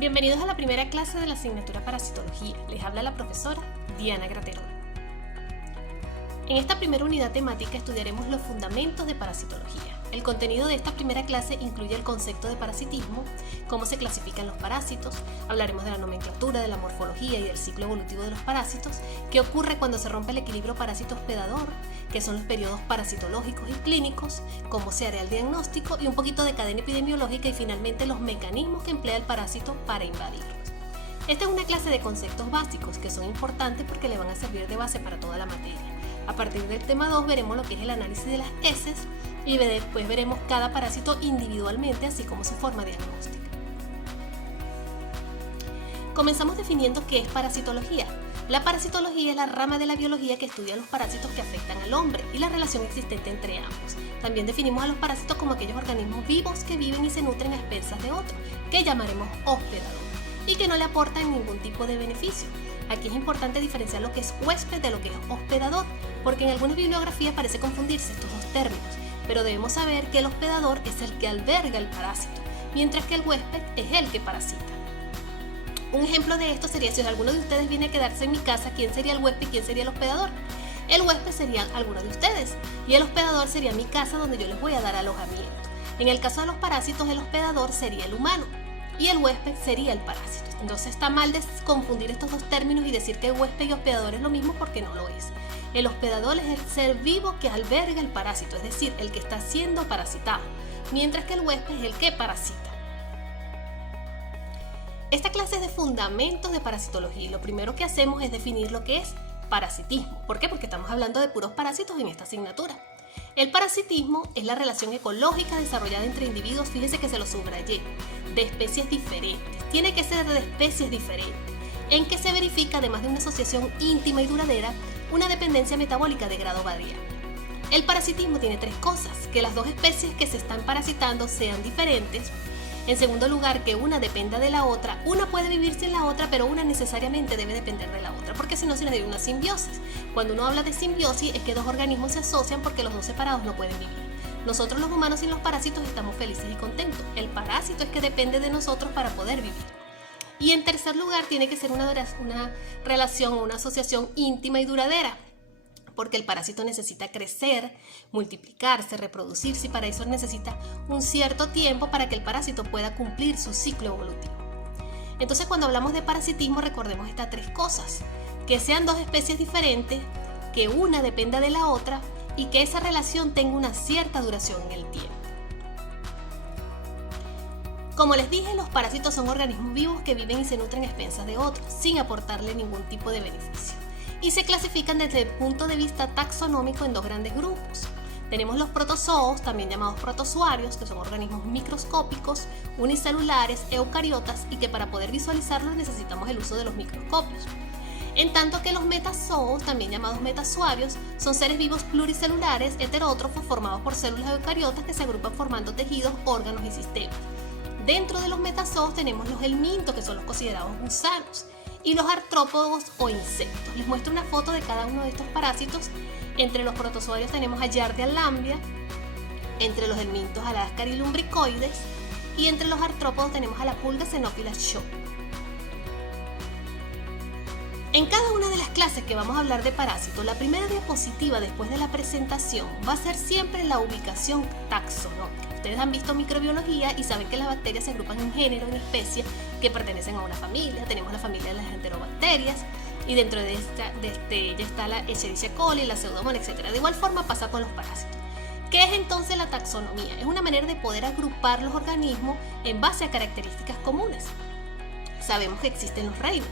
Bienvenidos a la primera clase de la asignatura Parasitología. Les habla la profesora Diana Graterol. En esta primera unidad temática estudiaremos los fundamentos de parasitología. El contenido de esta primera clase incluye el concepto de parasitismo, cómo se clasifican los parásitos, hablaremos de la nomenclatura, de la morfología y del ciclo evolutivo de los parásitos, qué ocurre cuando se rompe el equilibrio parásito-hospedador, qué son los periodos parasitológicos y clínicos, cómo se hará el diagnóstico y un poquito de cadena epidemiológica y finalmente los mecanismos que emplea el parásito para invadirlos. Esta es una clase de conceptos básicos que son importantes porque le van a servir de base para toda la materia. A partir del tema 2 veremos lo que es el análisis de las heces y después veremos cada parásito individualmente, así como su forma diagnóstica. Comenzamos definiendo qué es parasitología. La parasitología es la rama de la biología que estudia los parásitos que afectan al hombre y la relación existente entre ambos. También definimos a los parásitos como aquellos organismos vivos que viven y se nutren a expensas de otro, que llamaremos hospedador, y que no le aportan ningún tipo de beneficio. Aquí es importante diferenciar lo que es huésped de lo que es hospedador, porque en algunas bibliografías parece confundirse estos dos términos, pero debemos saber que el hospedador es el que alberga el parásito, mientras que el huésped es el que parasita. Un ejemplo de esto sería si alguno de ustedes viene a quedarse en mi casa, ¿quién sería el huésped y quién sería el hospedador? El huésped sería alguno de ustedes y el hospedador sería mi casa donde yo les voy a dar alojamiento. En el caso de los parásitos, el hospedador sería el humano y el huésped sería el parásito. Entonces está mal confundir estos dos términos y decir que huésped y hospedador es lo mismo porque no lo es. El hospedador es el ser vivo que alberga el parásito, es decir, el que está siendo parasitado, mientras que el huésped es el que parasita. Esta clase es de fundamentos de parasitología y lo primero que hacemos es definir lo que es parasitismo. ¿Por qué? Porque estamos hablando de puros parásitos en esta asignatura. El parasitismo es la relación ecológica desarrollada entre individuos, fíjense que se lo subrayé, de especies diferentes. Tiene que ser de especies diferentes, en que se verifica, además de una asociación íntima y duradera, una dependencia metabólica de grado variable. El parasitismo tiene tres cosas: que las dos especies que se están parasitando sean diferentes. En segundo lugar, que una dependa de la otra. Una puede vivir sin la otra, pero una necesariamente debe depender de la otra, porque si no se necesita una simbiosis. Cuando uno habla de simbiosis es que dos organismos se asocian porque los dos separados no pueden vivir. Nosotros los humanos sin los parásitos estamos felices y contentos. El parásito es que depende de nosotros para poder vivir. Y en tercer lugar, tiene que ser una relación o una asociación íntima y duradera, porque el parásito necesita crecer, multiplicarse, reproducirse, y para eso necesita un cierto tiempo para que el parásito pueda cumplir su ciclo evolutivo. Entonces, cuando hablamos de parasitismo, recordemos estas tres cosas: que sean dos especies diferentes, que una dependa de la otra y que esa relación tenga una cierta duración en el tiempo. Como les dije, los parásitos son organismos vivos que viven y se nutren a expensas de otros, sin aportarle ningún tipo de beneficio. Y se clasifican desde el punto de vista taxonómico en dos grandes grupos. Tenemos los protozoos, también llamados protozoarios, que son organismos microscópicos, unicelulares, eucariotas, y que para poder visualizarlos necesitamos el uso de los microscopios. En tanto que los metazoos, también llamados metazoarios, son seres vivos pluricelulares, heterótrofos, formados por células eucariotas que se agrupan formando tejidos, órganos y sistemas. Dentro de los metazoos tenemos los helmintos, que son los considerados gusanos, y los artrópodos o insectos. Les muestro una foto de cada uno de estos parásitos. Entre los protozoarios tenemos a Giardia lamblia, entre los helmintos a la Ascarilumbricoides y entre los artrópodos tenemos a la pulga Xenophila show. En cada una de las clases que vamos a hablar de parásitos, la primera diapositiva después de la presentación va a ser siempre la ubicación taxonómica. Ustedes han visto microbiología y saben que las bacterias se agrupan en género, en especies que pertenecen a una familia. Tenemos la familia de las enterobacterias y dentro de ella está la Escherichia coli, la Pseudomonas, etc. De igual forma pasa con los parásitos. ¿Qué es entonces la taxonomía? Es una manera de poder agrupar los organismos en base a características comunes. Sabemos que existen los reinos: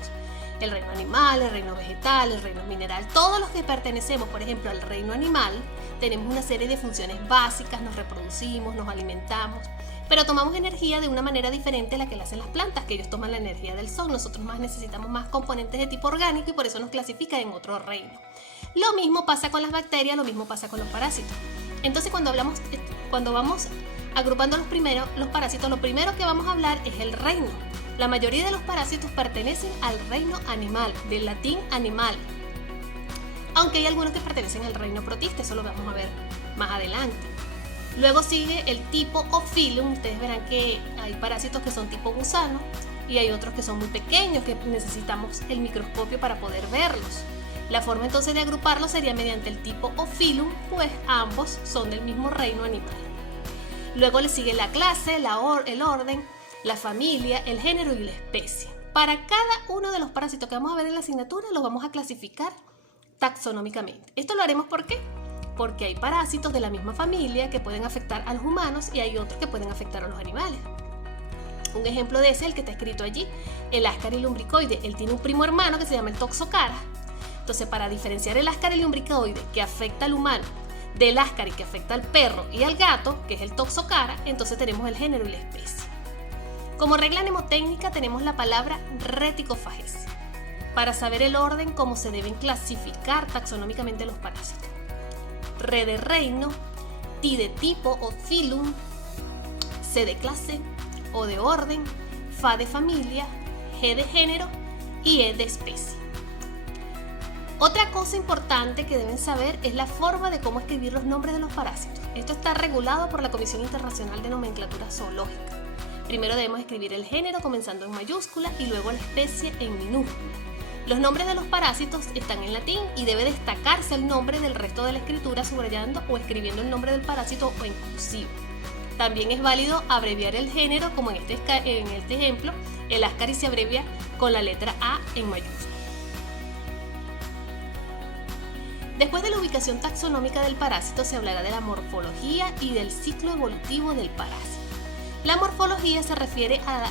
el reino animal, el reino vegetal, el reino mineral. Todos los que pertenecemos, por ejemplo, al reino animal, tenemos una serie de funciones básicas: nos reproducimos, nos alimentamos, pero tomamos energía de una manera diferente a la que la hacen las plantas, que ellos toman la energía del sol. Nosotros necesitamos más componentes de tipo orgánico y por eso nos clasifican en otro reino. Lo mismo pasa con las bacterias, lo mismo pasa con los parásitos. Entonces, cuando vamos agrupando los parásitos, lo primero que vamos a hablar es el reino. La mayoría de los parásitos pertenecen al reino animal, del latín animal, aunque hay algunos que pertenecen al reino protista, eso lo vamos a ver más adelante. Luego sigue el tipo Ophyllum. Ustedes verán que hay parásitos que son tipo gusano y hay otros que son muy pequeños que necesitamos el microscopio para poder verlos. La forma entonces de agruparlos sería mediante el tipo Ophyllum, pues ambos son del mismo reino animal. Luego le sigue la clase, el orden, la familia, el género y la especie. Para cada uno de los parásitos que vamos a ver en la asignatura los vamos a clasificar taxonómicamente. Esto lo haremos ¿por qué? Porque hay parásitos de la misma familia que pueden afectar a los humanos y hay otros que pueden afectar a los animales. Un ejemplo de ese es el que está escrito allí, el Ascaris lumbricoide. Él tiene un primo hermano que se llama el Toxocara. Entonces, para diferenciar el Ascaris lumbricoide que afecta al humano del Ascaris que afecta al perro y al gato, que es el Toxocara, entonces tenemos el género y la especie. Como regla mnemotécnica tenemos la palabra reticofagesis, para saber el orden cómo se deben clasificar taxonómicamente los parásitos. Re de reino, ti de tipo o filum, C de clase, O de orden, Fa de familia, G de género y E de especie. Otra cosa importante que deben saber es la forma de cómo escribir los nombres de los parásitos. Esto está regulado por la Comisión Internacional de Nomenclatura Zoológica. Primero debemos escribir el género comenzando en mayúscula y luego la especie en minúscula. Los nombres de los parásitos están en latín y debe destacarse el nombre del resto de la escritura subrayando o escribiendo el nombre del parásito o en cursivo. También es válido abreviar el género, como en este ejemplo, el Ascaris se abrevia con la letra A en mayúscula. Después de la ubicación taxonómica del parásito se hablará de la morfología y del ciclo evolutivo del parásito. La morfología se refiere a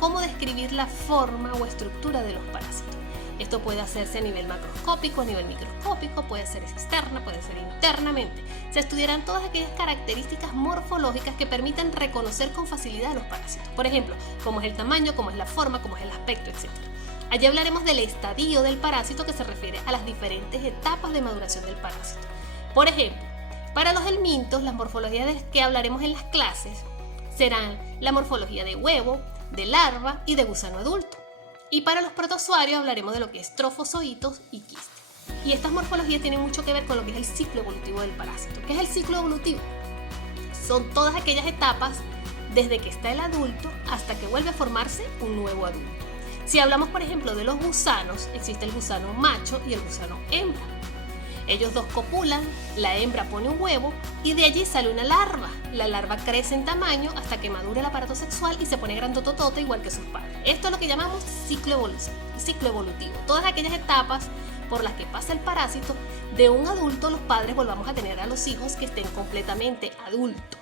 cómo describir la forma o estructura de los parásitos. Esto puede hacerse a nivel macroscópico, a nivel microscópico, puede ser externa, puede ser internamente. Se estudiarán todas aquellas características morfológicas que permitan reconocer con facilidad a los parásitos. Por ejemplo, cómo es el tamaño, cómo es la forma, cómo es el aspecto, etc. Allí hablaremos del estadio del parásito, que se refiere a las diferentes etapas de maduración del parásito. Por ejemplo, para los helmintos, las morfologías de que hablaremos en las clases serán la morfología de huevo, de larva y de gusano adulto. Y para los protozoarios hablaremos de lo que es trofozoitos y quistes. Y estas morfologías tienen mucho que ver con lo que es el ciclo evolutivo del parásito. ¿Qué es el ciclo evolutivo? Son todas aquellas etapas desde que está el adulto hasta que vuelve a formarse un nuevo adulto. Si hablamos, por ejemplo, de los gusanos, existe el gusano macho y el gusano hembra. Ellos dos copulan, la hembra pone un huevo y de allí sale una larva. La larva crece en tamaño hasta que madura el aparato sexual y se pone grandototota igual que sus padres. Esto es lo que llamamos ciclo evolutivo. Todas aquellas etapas por las que pasa el parásito, de un adulto los padres volvamos a tener a los hijos que estén completamente adultos.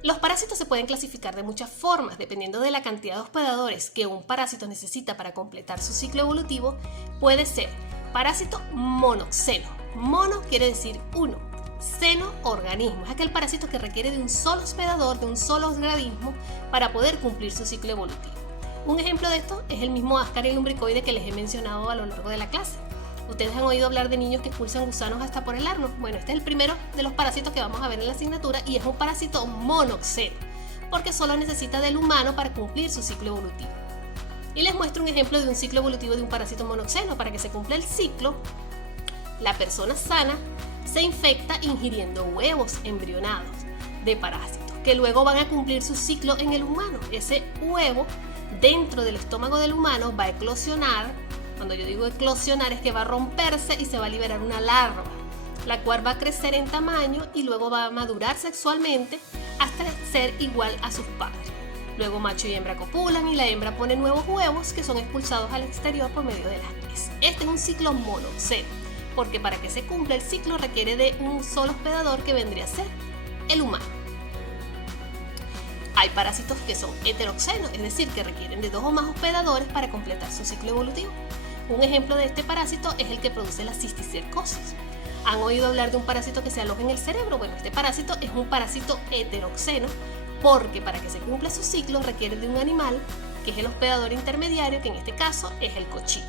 Los parásitos se pueden clasificar de muchas formas, dependiendo de la cantidad de hospedadores que un parásito necesita para completar su ciclo evolutivo. Puede ser parásito monoxeno. Mono quiere decir uno. Seno, organismo. Es aquel parásito que requiere de un solo hospedador, de un solo organismo, para poder cumplir su ciclo evolutivo. Un ejemplo de esto es el mismo Ascaris lumbricoide que les he mencionado a lo largo de la clase. Ustedes han oído hablar de niños que expulsan gusanos hasta por el ano. Bueno, este es el primero de los parásitos que vamos a ver en la asignatura y es un parásito monoxeno, porque solo necesita del humano para cumplir su ciclo evolutivo. Y les muestro un ejemplo de un ciclo evolutivo de un parásito monoxeno. Para que se cumpla el ciclo, la persona sana se infecta ingiriendo huevos embrionados de parásitos, que luego van a cumplir su ciclo en el humano. Ese huevo dentro del estómago del humano va a eclosionar. Cuando yo digo eclosionar es que va a romperse y se va a liberar una larva, la cual va a crecer en tamaño y luego va a madurar sexualmente hasta ser igual a sus padres. Luego macho y hembra copulan y la hembra pone nuevos huevos que son expulsados al exterior por medio de las heces. Este es un ciclo monoxeno, porque para que se cumpla el ciclo requiere de un solo hospedador que vendría a ser el humano. Hay parásitos que son heteroxenos, es decir, que requieren de 2 o más hospedadores para completar su ciclo evolutivo. Un ejemplo de este parásito es el que produce la cisticercosis. ¿Han oído hablar de un parásito que se aloja en el cerebro? Bueno, este parásito es un parásito heteroxeno porque para que se cumpla su ciclo requiere de un animal que es el hospedador intermediario, que en este caso es el cochino.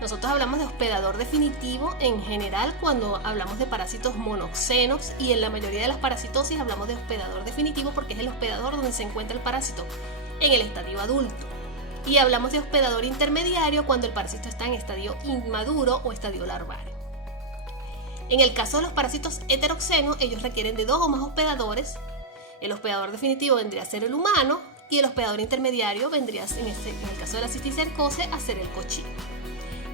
Nosotros hablamos de hospedador definitivo en general cuando hablamos de parásitos monoxenos y en la mayoría de las parasitosis hablamos de hospedador definitivo porque es el hospedador donde se encuentra el parásito en el estadio adulto. Y hablamos de hospedador intermediario cuando el parásito está en estadio inmaduro o estadio larvario. En el caso de los parásitos heteroxenos, ellos requieren de 2 o más hospedadores. El hospedador definitivo vendría a ser el humano y el hospedador intermediario vendría, en el caso de la cisticercose, a ser el cochino.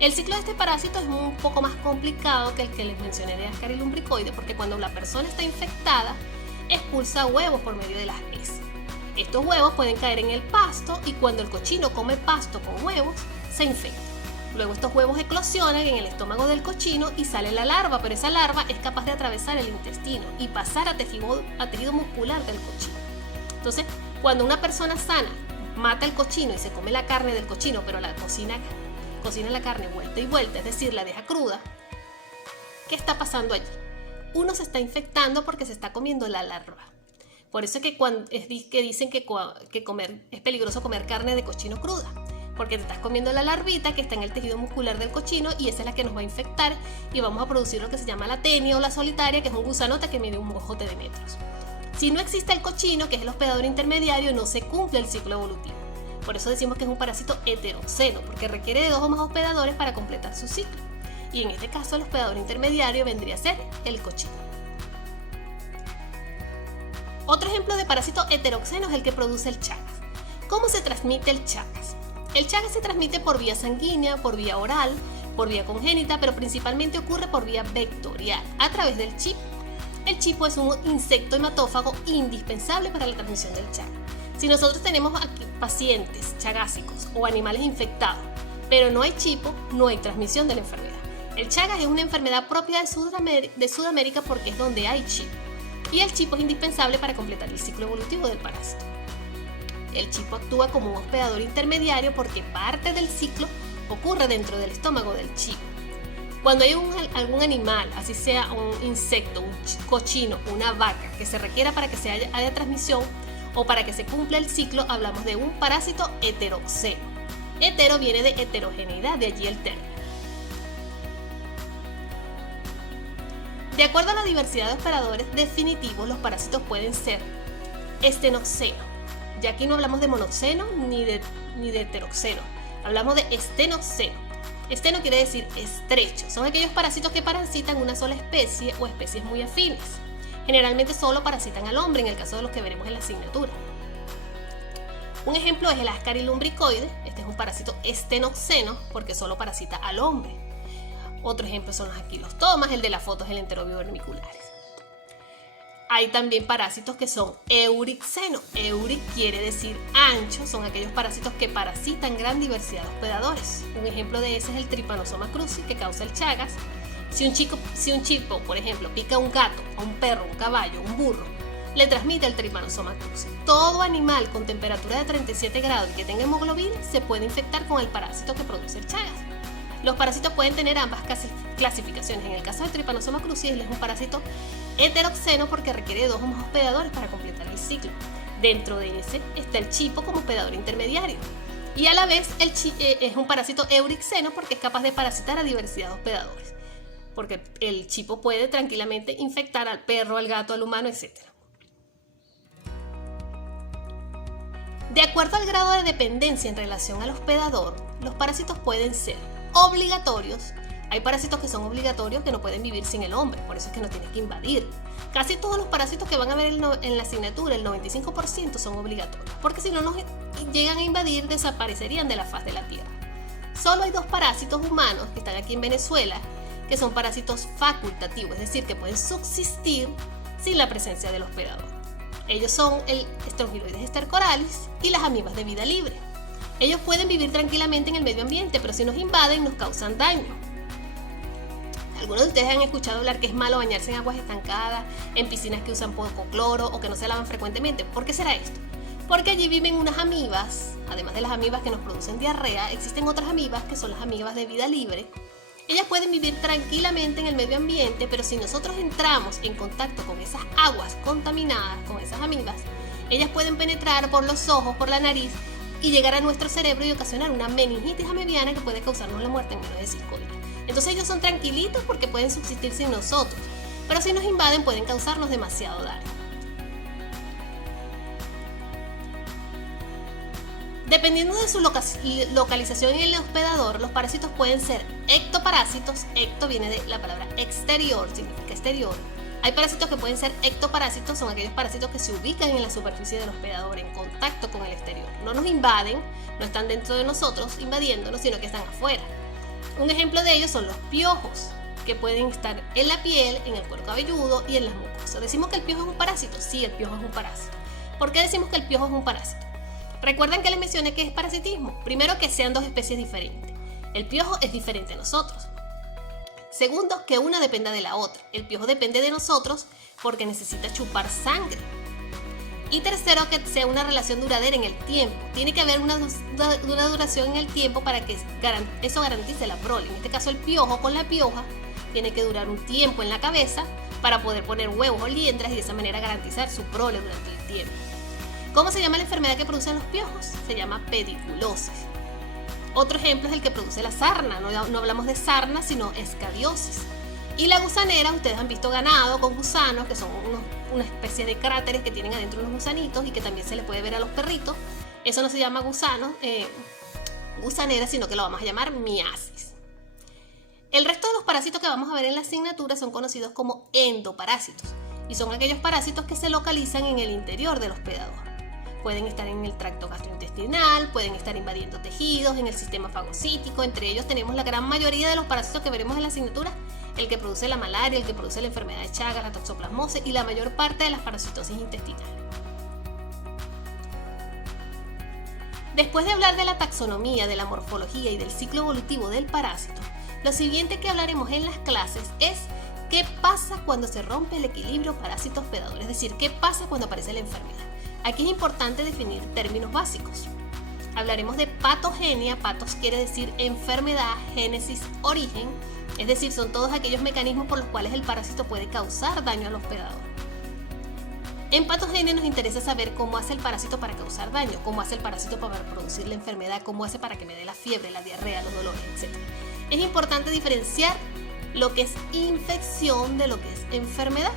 El ciclo de este parásito es un poco más complicado que el que les mencioné de Ascaris lumbricoides, porque cuando la persona está infectada, expulsa huevos por medio de las heces. Estos huevos pueden caer en el pasto y cuando el cochino come pasto con huevos, se infecta. Luego estos huevos eclosionan en el estómago del cochino y sale la larva, pero esa larva es capaz de atravesar el intestino y pasar a tejido muscular del cochino. Entonces, cuando una persona sana mata el cochino y se come la carne del cochino, pero la cocina la carne vuelta y vuelta, es decir, la deja cruda, ¿qué está pasando allí? Uno se está infectando porque se está comiendo la larva. Por eso es que dicen que es peligroso comer carne de cochino cruda, porque te estás comiendo la larvita que está en el tejido muscular del cochino y esa es la que nos va a infectar y vamos a producir lo que se llama la tenia o la solitaria, que es un gusanote que mide un mojote de metros. Si no existe el cochino, que es el hospedador intermediario, no se cumple el ciclo evolutivo. Por eso decimos que es un parásito heteroxeno, porque requiere de 2 o más hospedadores para completar su ciclo. Y en este caso el hospedador intermediario vendría a ser el cochino. Otro ejemplo de parásito heteroxeno es el que produce el Chagas. ¿Cómo se transmite el Chagas? El Chagas se transmite por vía sanguínea, por vía oral, por vía congénita, pero principalmente ocurre por vía vectorial, a través del chipo. El chipo es un insecto hematófago indispensable para la transmisión del Chagas. Si nosotros tenemos aquí pacientes chagásicos o animales infectados, pero no hay chipo, no hay transmisión de la enfermedad. El Chagas es una enfermedad propia de Sudamérica porque es donde hay chipo. Y el chipo es indispensable para completar el ciclo evolutivo del parásito. El chipo actúa como un hospedador intermediario porque parte del ciclo ocurre dentro del estómago del chipo. Cuando hay algún animal, así sea un insecto, un cochino, una vaca, que se requiera para que haya transmisión o para que se cumpla el ciclo, hablamos de un parásito heteroxeno. Hetero viene de heterogeneidad, de allí el término. De acuerdo a la diversidad de hospedadores definitivos, los parásitos pueden ser estenoxeno. Ya aquí no hablamos de monoxeno ni de heteroxeno, hablamos de estenoxeno. Esteno quiere decir estrecho, son aquellos parásitos que parasitan una sola especie o especies muy afines. Generalmente solo parasitan al hombre, en el caso de los que veremos en la asignatura. Un ejemplo es el Ascaris lumbricoides, este es un parásito estenoxeno porque solo parasita al hombre. Otro ejemplo son los anquilostomas, el de la foto es el enterobivermiculares. Hay también parásitos que son eurixeno. Euric quiere decir ancho, son aquellos parásitos que parasitan gran diversidad de hospedadores. Un ejemplo de ese es el Trypanosoma cruzi, que causa el Chagas. Si un chipo, por ejemplo, pica a un gato, a un perro, un caballo, un burro, le transmite el Trypanosoma cruzi. Todo animal con temperatura de 37 grados y que tenga hemoglobina se puede infectar con el parásito que produce el Chagas. Los parásitos pueden tener ambas clasificaciones. En el caso del Trypanosoma cruzi, él es un parásito heteroxeno porque requiere de 2 o más hospedadores para completar el ciclo. Dentro de ese está el chipo como hospedador intermediario. Y a la vez es un parásito eurixeno porque es capaz de parasitar a diversidad de hospedadores. Porque el chipo puede tranquilamente infectar al perro, al gato, al humano, etc. De acuerdo al grado de dependencia en relación al hospedador, los parásitos pueden ser obligatorios. Hay parásitos que son obligatorios que no pueden vivir sin el hombre, por eso es que no tienes que invadir. Casi todos los parásitos que van a ver en la asignatura, el 95% son obligatorios, porque si no nos llegan a invadir, desaparecerían de la faz de la Tierra. Solo hay 2 parásitos humanos que están aquí en Venezuela, que son parásitos facultativos, es decir, que pueden subsistir sin la presencia del hospedador. Ellos son el Strongyloides stercoralis y las amibas de vida libre. Ellos pueden vivir tranquilamente en el medio ambiente, pero si nos invaden nos causan daño. Algunos de ustedes han escuchado hablar que es malo bañarse en aguas estancadas, en piscinas que usan poco cloro o que no se lavan frecuentemente. ¿Por qué será esto? Porque allí viven unas amibas, además de las amibas que nos producen diarrea, existen otras amibas que son las amibas de vida libre. Ellas pueden vivir tranquilamente en el medio ambiente, pero si nosotros entramos en contacto con esas aguas contaminadas, con esas amibas, ellas pueden penetrar por los ojos, por la nariz y llegar a nuestro cerebro y ocasionar una meningitis amibiana que puede causarnos la muerte en menos de 5 días. Entonces ellos son tranquilitos porque pueden subsistir sin nosotros, pero si nos invaden pueden causarnos demasiado daño. Dependiendo de su localización en el hospedador, los parásitos pueden ser ectoparásitos. Ecto viene de la palabra exterior, significa exterior. Hay parásitos que pueden ser ectoparásitos, son aquellos parásitos que se ubican en la superficie del hospedador, en contacto con el exterior. No nos invaden, no están dentro de nosotros invadiéndonos, sino que están afuera. Un ejemplo de ellos son los piojos, que pueden estar en la piel, en el cuero cabelludo y en las mucosas. ¿Decimos que el piojo es un parásito? Sí, el piojo es un parásito. ¿Por qué decimos que el piojo es un parásito? Recuerden que les mencioné que es parasitismo. Primero, que sean dos especies diferentes. El piojo es diferente a nosotros. Segundo, que una dependa de la otra. El piojo depende de nosotros porque necesita chupar sangre. Y tercero, que sea una relación duradera en el tiempo. Tiene que haber una duración en el tiempo para que eso garantice la prole. En este caso, el piojo con la pioja tiene que durar un tiempo en la cabeza para poder poner huevos o liendras y de esa manera garantizar su prole durante el tiempo. ¿Cómo se llama la enfermedad que producen los piojos? Se llama pediculosis. Otro ejemplo es el que produce la sarna. No hablamos de sarna, sino escabiosis. Y la gusanera, ustedes han visto ganado con gusanos, que son una especie de cráteres que tienen adentro unos gusanitos y que también se le puede ver a los perritos. Eso no se llama gusanera, sino que lo vamos a llamar miasis. El resto de los parásitos que vamos a ver en la asignatura son conocidos como endoparásitos y son aquellos parásitos que se localizan en el interior del hospedador. Pueden estar en el tracto gastrointestinal, pueden estar invadiendo tejidos, en el sistema fagocítico. Entre ellos tenemos la gran mayoría de los parásitos que veremos en la asignatura, el que produce la malaria, el que produce la enfermedad de Chagas, la toxoplasmosis y la mayor parte de las parasitosis intestinales. Después de hablar de la taxonomía, de la morfología y del ciclo evolutivo del parásito, lo siguiente que hablaremos en las clases es qué pasa cuando se rompe el equilibrio parásito-hospedador, es decir, qué pasa cuando aparece la enfermedad. Aquí es importante definir términos básicos. Hablaremos de patogenia. Patos quiere decir enfermedad, génesis, origen, es decir, son todos aquellos mecanismos por los cuales el parásito puede causar daño al hospedador. En patogenia nos interesa saber cómo hace el parásito para causar daño, cómo hace el parásito para producir la enfermedad, cómo hace para que me dé la fiebre, la diarrea, los dolores, etc. Es importante diferenciar lo que es infección de lo que es enfermedad.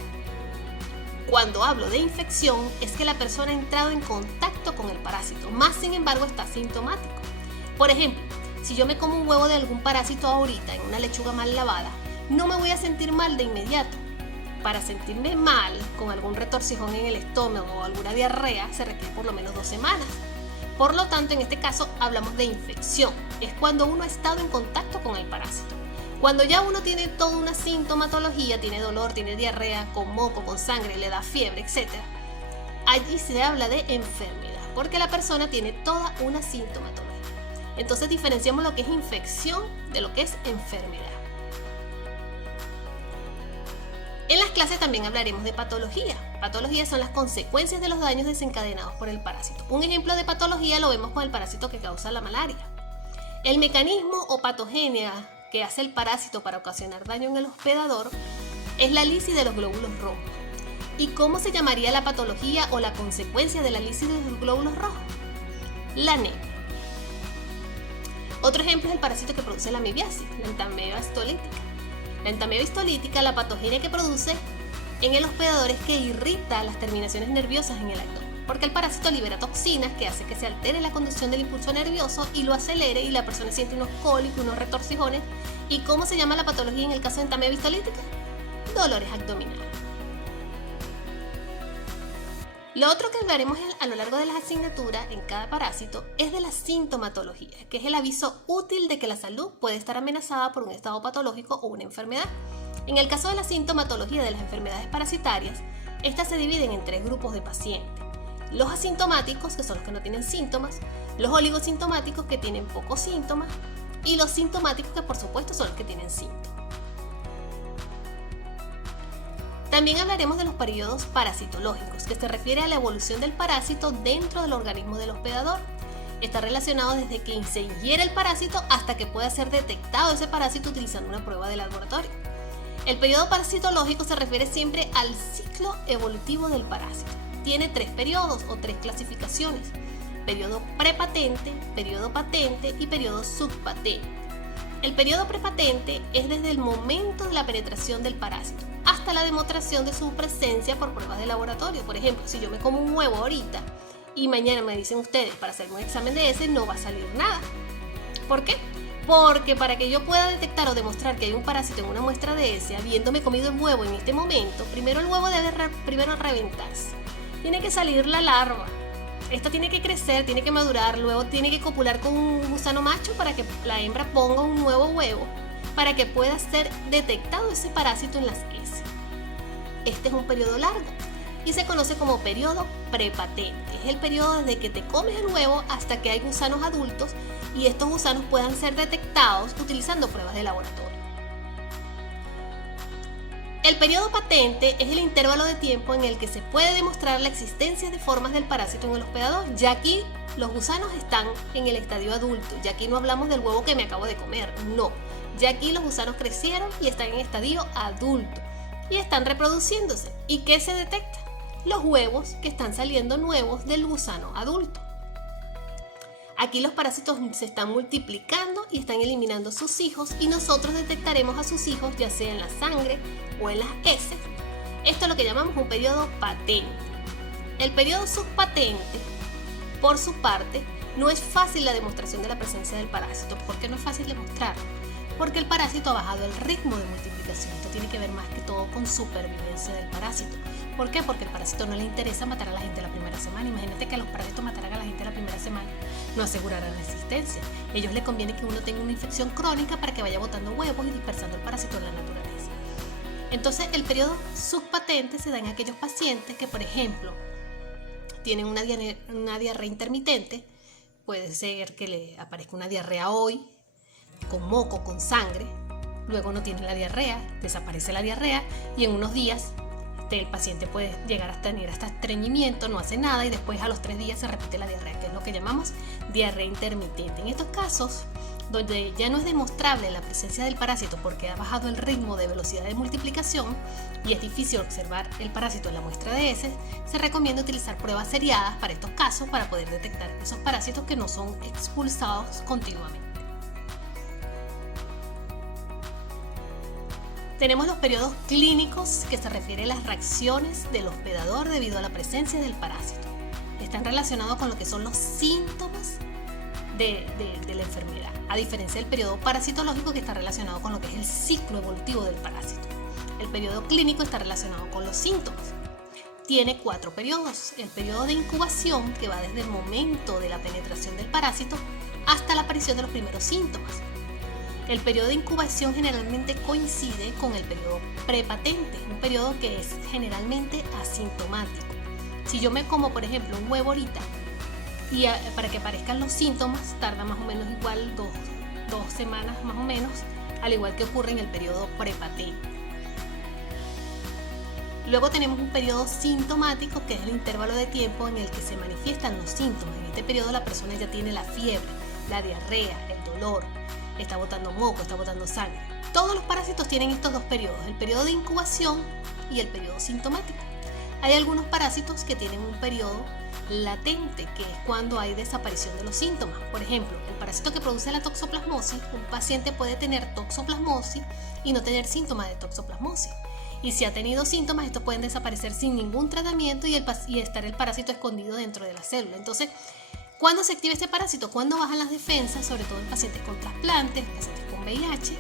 Cuando hablo de infección es que la persona ha entrado en contacto con el parásito, más sin embargo está asintomático. Por ejemplo, si yo me como un huevo de algún parásito ahorita en una lechuga mal lavada, no me voy a sentir mal de inmediato. Para sentirme mal con algún retorcijón en el estómago o alguna diarrea se requiere por lo menos 2 semanas. Por lo tanto, en este caso hablamos de infección. Es cuando uno ha estado en contacto con el parásito. Cuando ya uno tiene toda una sintomatología, tiene dolor, tiene diarrea, con moco, con sangre, le da fiebre, etc. Allí se habla de enfermedad, porque la persona tiene toda una sintomatología. Entonces diferenciamos lo que es infección de lo que es enfermedad. En las clases también hablaremos de patología. Patologías son las consecuencias de los daños desencadenados por el parásito. Un ejemplo de patología lo vemos con el parásito que causa la malaria. El mecanismo o patogenia que hace el parásito para ocasionar daño en el hospedador es la lisis de los glóbulos rojos. ¿Y cómo se llamaría la patología o la consecuencia de la lisis de los glóbulos rojos? La anemia. Otro ejemplo es el parásito que produce la amibiasis, la entamoeba histolítica. La entamoeba histolítica, la patogenia que produce en el hospedador es que irrita las terminaciones nerviosas en el abdomen, porque el parásito libera toxinas que hace que se altere la conducción del impulso nervioso y lo acelere y la persona siente unos cólicos, unos retorcijones. ¿Y cómo se llama la patología en el caso de entamoeba histolítica? Dolores abdominales. Lo otro que hablaremos a lo largo de las asignaturas en cada parásito es de la sintomatología, que es el aviso útil de que la salud puede estar amenazada por un estado patológico o una enfermedad. En el caso de la sintomatología de las enfermedades parasitarias, estas se dividen en 3 grupos de pacientes. Los asintomáticos, que son los que no tienen síntomas, los oligosintomáticos, que tienen pocos síntomas, y los sintomáticos, que por supuesto son los que tienen síntomas. También hablaremos de los periodos parasitológicos, que se refiere a la evolución del parásito dentro del organismo del hospedador. Está relacionado desde que se ingiere el parásito hasta que pueda ser detectado ese parásito utilizando una prueba de laboratorio. El periodo parasitológico se refiere siempre al ciclo evolutivo del parásito. Tiene 3 periodos o 3 clasificaciones: periodo prepatente, periodo patente y periodo subpatente. El periodo prepatente es desde el momento de la penetración del parásito hasta la demostración de su presencia por pruebas de laboratorio. Por ejemplo, si yo me como un huevo ahorita y mañana me dicen ustedes para hacerme un examen de heces, no va a salir nada. ¿Por qué? Porque para que yo pueda detectar o demostrar que hay un parásito en una muestra de heces, habiéndome comido el huevo en este momento, primero el huevo debe primero reventarse. Tiene que salir la larva. Esta tiene que crecer, tiene que madurar, luego tiene que copular con un gusano macho para que la hembra ponga un nuevo huevo, para que pueda ser detectado ese parásito en las heces. Este es un periodo largo y se conoce como periodo prepatente. Es el periodo desde que te comes el huevo hasta que hay gusanos adultos y estos gusanos puedan ser detectados utilizando pruebas de laboratorio. El periodo patente es el intervalo de tiempo en el que se puede demostrar la existencia de formas del parásito en el hospedador. Ya aquí los gusanos están en el estadio adulto, ya aquí no hablamos del huevo que me acabo de comer, no. Ya aquí los gusanos crecieron y están en estadio adulto y están reproduciéndose. ¿Y qué se detecta? Los huevos que están saliendo nuevos del gusano adulto. Aquí los parásitos se están multiplicando y están eliminando sus hijos y nosotros detectaremos a sus hijos ya sea en la sangre o en las heces. Esto es lo que llamamos un periodo patente. El periodo subpatente, por su parte, no es fácil la demostración de la presencia del parásito. ¿Por qué no es fácil demostrarlo? Porque el parásito ha bajado el ritmo de multiplicación. Esto tiene que ver más que todo con supervivencia del parásito. ¿Por qué? Porque al parásito no le interesa matar a la gente la primera semana. Imagínate que a los parásitos mataran a la gente la primera semana. No asegurarán la existencia. A ellos les conviene que uno tenga una infección crónica para que vaya botando huevos y dispersando el parásito en la naturaleza. Entonces, el periodo subpatente se da en aquellos pacientes que, por ejemplo, tienen una diarrea intermitente. Puede ser que le aparezca una diarrea hoy, con moco, con sangre, luego no tiene la diarrea, desaparece la diarrea y en unos días el paciente puede llegar a tener hasta estreñimiento, no hace nada y después a los 3 días se repite la diarrea, que es lo que llamamos diarrea intermitente. En estos casos, donde ya no es demostrable la presencia del parásito porque ha bajado el ritmo de velocidad de multiplicación y es difícil observar el parásito en la muestra de heces, se recomienda utilizar pruebas seriadas para estos casos para poder detectar esos parásitos que no son expulsados continuamente. Tenemos los periodos clínicos, que se refiere a las reacciones del hospedador debido a la presencia del parásito. Están relacionados con lo que son los síntomas de la enfermedad, a diferencia del periodo parasitológico, que está relacionado con lo que es el ciclo evolutivo del parásito. El periodo clínico está relacionado con los síntomas. Tiene 4 periodos. El periodo de incubación, que va desde el momento de la penetración del parásito hasta la aparición de los primeros síntomas. El periodo de incubación generalmente coincide con el periodo prepatente, un periodo que es generalmente asintomático. Si yo me como, por ejemplo, un huevo ahorita y para que aparezcan los síntomas tarda más o menos igual 2 semanas más o menos, al igual que ocurre en el periodo prepatente. Luego tenemos un periodo sintomático, que es el intervalo de tiempo en el que se manifiestan los síntomas. En este periodo la persona ya tiene la fiebre, la diarrea, el dolor, está botando moco, está botando sangre. Todos los parásitos tienen estos 2 periodos, el periodo de incubación y el periodo sintomático. Hay algunos parásitos que tienen un periodo latente, que es cuando hay desaparición de los síntomas. Por ejemplo, el parásito que produce la toxoplasmosis, un paciente puede tener toxoplasmosis y no tener síntomas de toxoplasmosis. Y si ha tenido síntomas, estos pueden desaparecer sin ningún tratamiento y estar el parásito escondido dentro de la célula. Entonces, ¿cuándo se activa este parásito? Cuando bajan las defensas, sobre todo en pacientes con trasplantes, pacientes con VIH,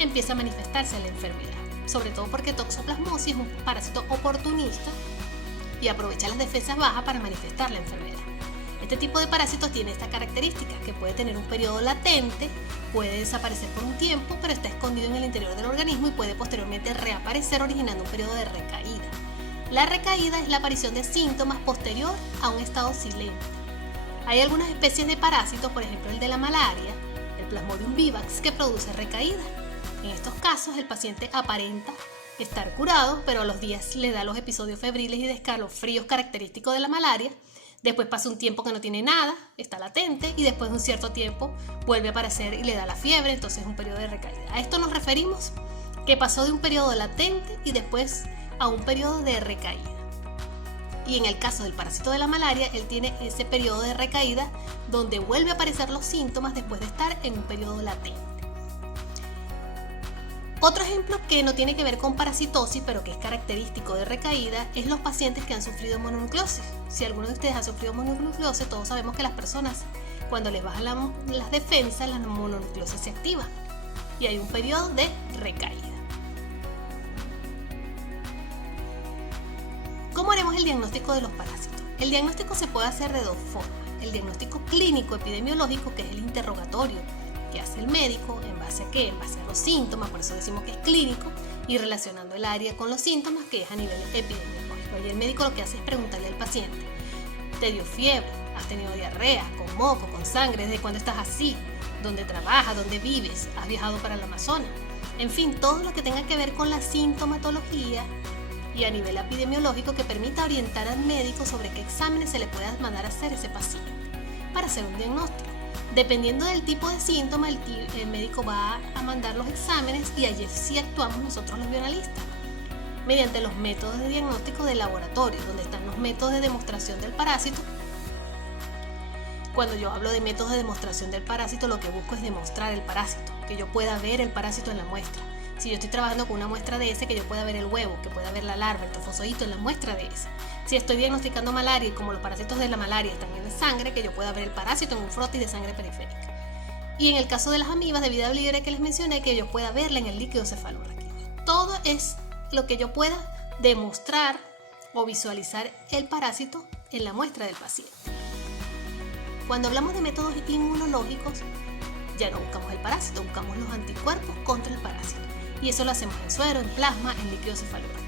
empieza a manifestarse la enfermedad. Sobre todo porque toxoplasmosis es un parásito oportunista y aprovecha las defensas bajas para manifestar la enfermedad. Este tipo de parásitos tiene esta característica, que puede tener un periodo latente, puede desaparecer por un tiempo, pero está escondido en el interior del organismo y puede posteriormente reaparecer originando un periodo de recaída. La recaída es la aparición de síntomas posterior a un estado silente. Hay algunas especies de parásitos, por ejemplo el de la malaria, el Plasmodium vivax, que produce recaída. En estos casos el paciente aparenta estar curado, pero a los días le da los episodios febriles y de escalofríos característicos de la malaria. Después pasa un tiempo que no tiene nada, está latente, y después de un cierto tiempo vuelve a aparecer y le da la fiebre, entonces es un periodo de recaída. A esto nos referimos que pasó de un periodo latente y después a un periodo de recaída. Y en el caso del parásito de la malaria, él tiene ese periodo de recaída donde vuelve a aparecer los síntomas después de estar en un periodo latente. Otro ejemplo que no tiene que ver con parasitosis, pero que es característico de recaída, es los pacientes que han sufrido mononucleosis. Si alguno de ustedes ha sufrido mononucleosis, todos sabemos que las personas, cuando les bajan las defensas, la mononucleosis se activa y hay un periodo de recaída. ¿Cómo haremos el diagnóstico de los parásitos? El diagnóstico se puede hacer de dos formas. El diagnóstico clínico epidemiológico, que es el interrogatorio que hace el médico, ¿en base a qué? En base a los síntomas, por eso decimos que es clínico, y relacionando el área con los síntomas, que es a nivel epidemiológico. Y el médico lo que hace es preguntarle al paciente: ¿te dio fiebre? ¿Has tenido diarrea? ¿Con moco? ¿Con sangre? ¿Desde cuándo estás así? ¿Dónde trabajas? ¿Dónde vives? ¿Has viajado para el Amazonas? En fin, todo lo que tenga que ver con la sintomatología y a nivel epidemiológico, que permita orientar al médico sobre qué exámenes se le puede mandar a hacer a ese paciente para hacer un diagnóstico. Dependiendo del tipo de síntoma, el médico va a mandar los exámenes, y allí sí actuamos nosotros los bioanalistas mediante los métodos de diagnóstico de laboratorio, donde están los métodos de demostración del parásito. Cuando yo hablo de métodos de demostración del parásito, lo que busco es demostrar el parásito, que yo pueda ver el parásito en la muestra. Si yo estoy trabajando con una muestra de ese, que yo pueda ver el huevo, que pueda ver la larva, el trofozoito en la muestra de ese. Si estoy diagnosticando malaria, y como los parásitos de la malaria están en la sangre, que yo pueda ver el parásito en un frotis de sangre periférica. Y en el caso de las amibas de vida libre que les mencioné, que yo pueda verla en el líquido cefalorraquídeo. Todo es lo que yo pueda demostrar o visualizar el parásito en la muestra del paciente. Cuando hablamos de métodos inmunológicos, ya no buscamos el parásito, buscamos los anticuerpos contra el parásito. Y eso lo hacemos en suero, en plasma, en líquido cefalorraquídeo.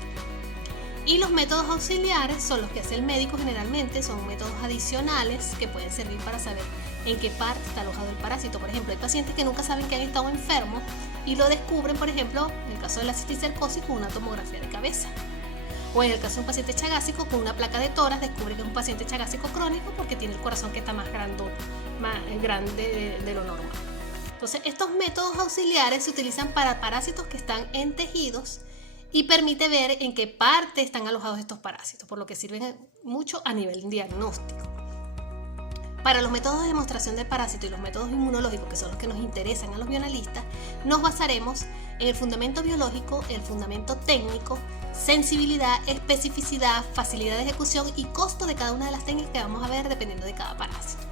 Y los métodos auxiliares son los que hace el médico generalmente, son métodos adicionales que pueden servir para saber en qué parte está alojado el parásito. Por ejemplo, hay pacientes que nunca saben que han estado enfermos y lo descubren, por ejemplo, en el caso de la cisticercosis, con una tomografía de cabeza. O en el caso de un paciente chagásico, con una placa de tórax, descubre que es un paciente chagásico crónico porque tiene el corazón que está más grande de lo normal. Entonces, estos métodos auxiliares se utilizan para parásitos que están en tejidos y permite ver en qué parte están alojados estos parásitos, por lo que sirven mucho a nivel diagnóstico. Para los métodos de demostración del parásito y los métodos inmunológicos, que son los que nos interesan a los bioanalistas, nos basaremos en el fundamento biológico, el fundamento técnico, sensibilidad, especificidad, facilidad de ejecución y costo de cada una de las técnicas que vamos a ver dependiendo de cada parásito.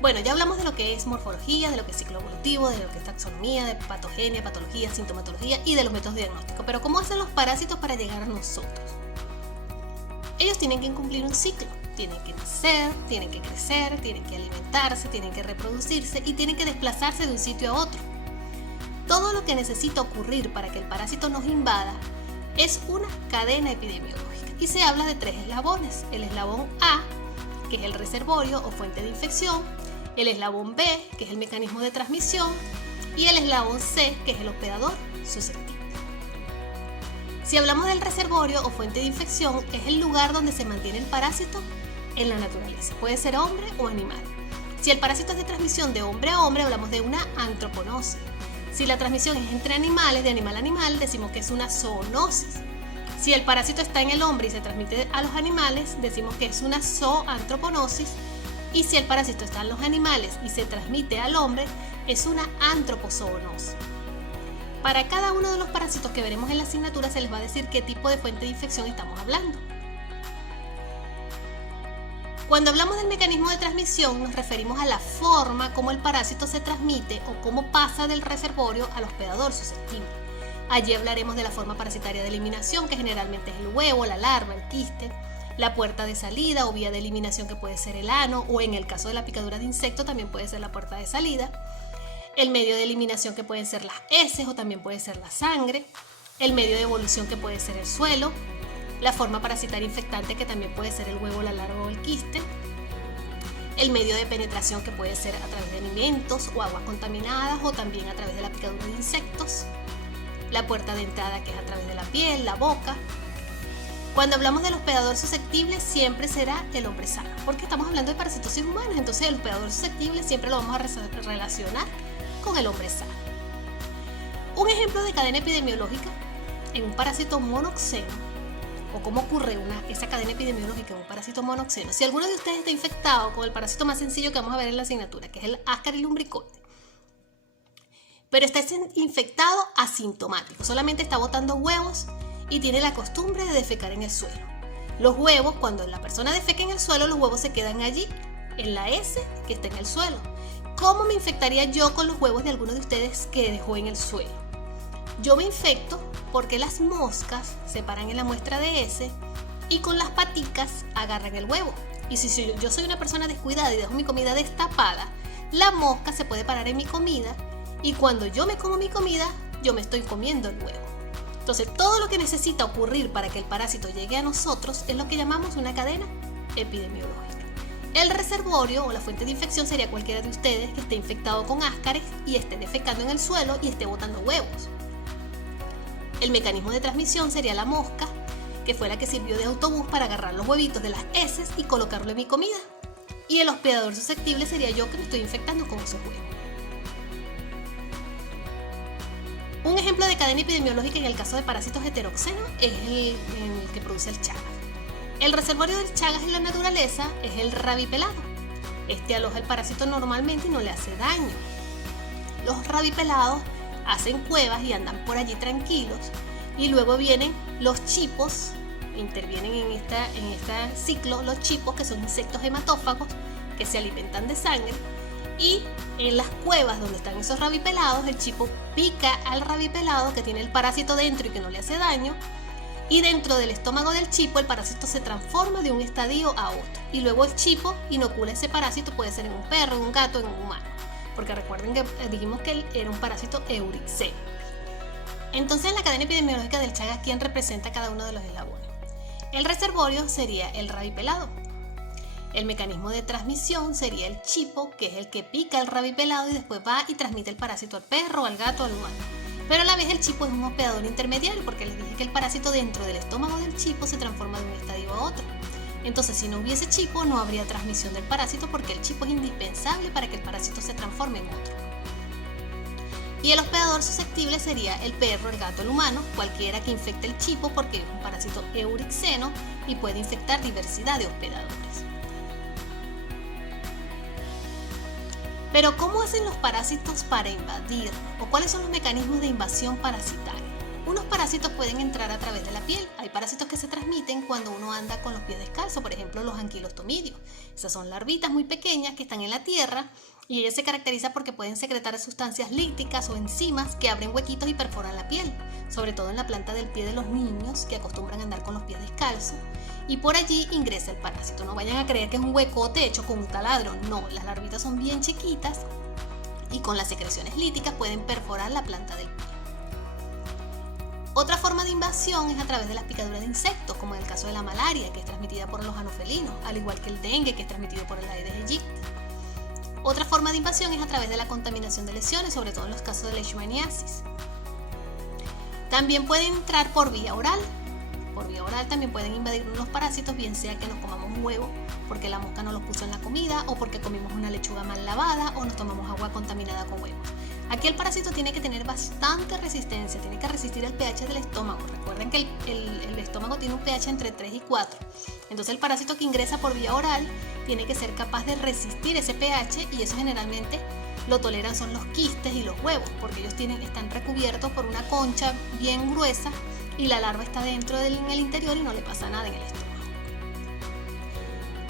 Bueno, ya hablamos de lo que es morfología, de lo que es ciclo evolutivo, de lo que es taxonomía, de patogenia, patología, sintomatología y de los métodos diagnósticos. Pero ¿cómo hacen los parásitos para llegar a nosotros? Ellos tienen que cumplir un ciclo. Tienen que nacer, tienen que crecer, tienen que alimentarse, tienen que reproducirse y tienen que desplazarse de un sitio a otro. Todo lo que necesita ocurrir para que el parásito nos invada es una cadena epidemiológica. Y se habla de 3 eslabones. El eslabón A, que es el reservorio o fuente de infección, el eslabón B, que es el mecanismo de transmisión, y el eslabón C, que es el hospedador susceptible. Si hablamos del reservorio o fuente de infección, es el lugar donde se mantiene el parásito en la naturaleza. Puede ser hombre o animal. Si el parásito es de transmisión de hombre a hombre, hablamos de una antroponosis. Si la transmisión es entre animales, de animal a animal, decimos que es una zoonosis. Si el parásito está en el hombre y se transmite a los animales, decimos que es una zoantroponosis. Y si el parásito está en los animales y se transmite al hombre, es una antropozoonosis. Para cada uno de los parásitos que veremos en la asignatura se les va a decir qué tipo de fuente de infección estamos hablando. Cuando hablamos del mecanismo de transmisión, nos referimos a la forma como el parásito se transmite o cómo pasa del reservorio al hospedador susceptible. Allí hablaremos de la forma parasitaria de eliminación, que generalmente es el huevo, la larva, el quiste, la puerta de salida o vía de eliminación, que puede ser el ano, o en el caso de la picadura de insecto también puede ser la puerta de salida, el medio de eliminación, que pueden ser las heces o también puede ser la sangre, el medio de evolución, que puede ser el suelo, la forma parasitaria infectante, que también puede ser el huevo, la larva o el quiste, el medio de penetración, que puede ser a través de alimentos o aguas contaminadas o también a través de la picadura de insectos, la puerta de entrada, que es a través de la piel, la boca. Cuando hablamos del hospedador susceptible, siempre será el hombre sano, porque estamos hablando de parasitosis humanas, entonces el hospedador susceptible siempre lo vamos a relacionar con el hombre sano. Un ejemplo de cadena epidemiológica en un parásito monoxeno, o cómo ocurre esa cadena epidemiológica en un parásito monoxeno. Si alguno de ustedes está infectado con el parásito más sencillo que vamos a ver en la asignatura, que es el Ascaris lumbricoides, pero está infectado asintomático, solamente está botando huevos y tiene la costumbre de defecar en el suelo. Los huevos, cuando la persona defeca en el suelo, los huevos se quedan allí, en la S que está en el suelo. ¿Cómo me infectaría yo con los huevos de alguno de ustedes que dejó en el suelo? Yo me infecto porque las moscas se paran en la muestra de S y con las paticas agarran el huevo. Y si yo soy una persona descuidada y dejo mi comida destapada, la mosca se puede parar en mi comida y cuando yo me como mi comida, yo me estoy comiendo el huevo. Entonces, todo lo que necesita ocurrir para que el parásito llegue a nosotros es lo que llamamos una cadena epidemiológica. El reservorio o la fuente de infección sería cualquiera de ustedes que esté infectado con ascaris y esté defecando en el suelo y esté botando huevos. El mecanismo de transmisión sería la mosca, que fue la que sirvió de autobús para agarrar los huevitos de las heces y colocarlo en mi comida. Y el hospedador susceptible sería yo que me estoy infectando con esos huevos. Un ejemplo de cadena epidemiológica en el caso de parásitos heteroxenos es el que produce el Chagas. El reservorio del Chagas en la naturaleza es el rabipelado. Este aloja el parásito normalmente y no le hace daño. Los rabipelados hacen cuevas y andan por allí tranquilos y luego vienen los chipos, intervienen en este ciclo los chipos, que son insectos hematófagos que se alimentan de sangre, y en las cuevas donde están esos rabipelados el chipo pica al rabipelado que tiene el parásito dentro y que no le hace daño, y dentro del estómago del chipo el parásito se transforma de un estadio a otro y luego el chipo inocula ese parásito, puede ser en un perro, en un gato, en un humano, porque recuerden que dijimos que él era un parásito eurixeno. Entonces, en la cadena epidemiológica del Chagas, ¿quién representa cada uno de los eslabones? El reservorio sería el rabipelado. El mecanismo de transmisión sería el chipo, que es el que pica el rabipelado y después va y transmite el parásito al perro, al gato, al humano. Pero a la vez el chipo es un hospedador intermediario, porque les dije que el parásito dentro del estómago del chipo se transforma de un estadio a otro. Entonces, si no hubiese chipo, no habría transmisión del parásito, porque el chipo es indispensable para que el parásito se transforme en otro. Y el hospedador susceptible sería el perro, el gato, el humano, cualquiera que infecte el chipo, porque es un parásito eurixeno y puede infectar diversidad de hospedadores. Pero ¿cómo hacen los parásitos para invadir? ¿O cuáles son los mecanismos de invasión parasitaria? Unos parásitos pueden entrar a través de la piel. Hay parásitos que se transmiten cuando uno anda con los pies descalzos, por ejemplo los anquilostomidios. Esas son larvitas muy pequeñas que están en la tierra y ellas se caracterizan porque pueden secretar sustancias lícticas o enzimas que abren huequitos y perforan la piel, sobre todo en la planta del pie de los niños que acostumbran a andar con los pies descalzos. Y por allí ingresa el parásito. No vayan a creer que es un huecote hecho con un taladro. No, las larvitas son bien chiquitas y con las secreciones líticas pueden perforar la planta del pie. Otra forma de invasión es a través de las picaduras de insectos, como en el caso de la malaria, que es transmitida por los anofelinos, al igual que el dengue, que es transmitido por el Aedes aegypti. Otra forma de invasión es a través de la contaminación de lesiones, sobre todo en los casos de leishmaniasis. También pueden entrar por vía oral. Por vía oral también pueden invadir los parásitos, bien sea que nos comamos un huevo porque la mosca no los puso en la comida, o porque comimos una lechuga mal lavada, o nos tomamos agua contaminada con huevos. Aquí el parásito tiene que tener bastante resistencia, tiene que resistir el pH del estómago. Recuerden que el estómago tiene un pH entre 3 y 4. Entonces el parásito que ingresa por vía oral tiene que ser capaz de resistir ese pH, y eso generalmente lo toleran son los quistes y los huevos, porque ellos están recubiertos por una concha bien gruesa y la larva está dentro en el interior y no le pasa nada en el estómago.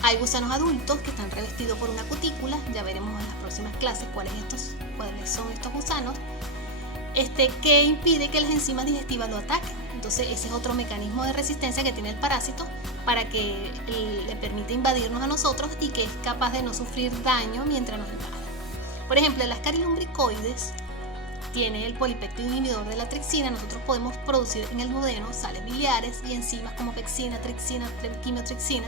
Hay gusanos adultos que están revestidos por una cutícula, ya veremos en las próximas clases cuáles son estos gusanos, que impide que las enzimas digestivas lo ataquen. Entonces ese es otro mecanismo de resistencia que tiene el parásito para que le permita invadirnos a nosotros y que es capaz de no sufrir daño mientras nos invade. Por ejemplo, el Ascaris lumbricoides tiene el polipéptido inhibidor de la tripsina. Nosotros podemos producir en el duodeno sales biliares y enzimas como pexina, tripsina, quimiotripsina,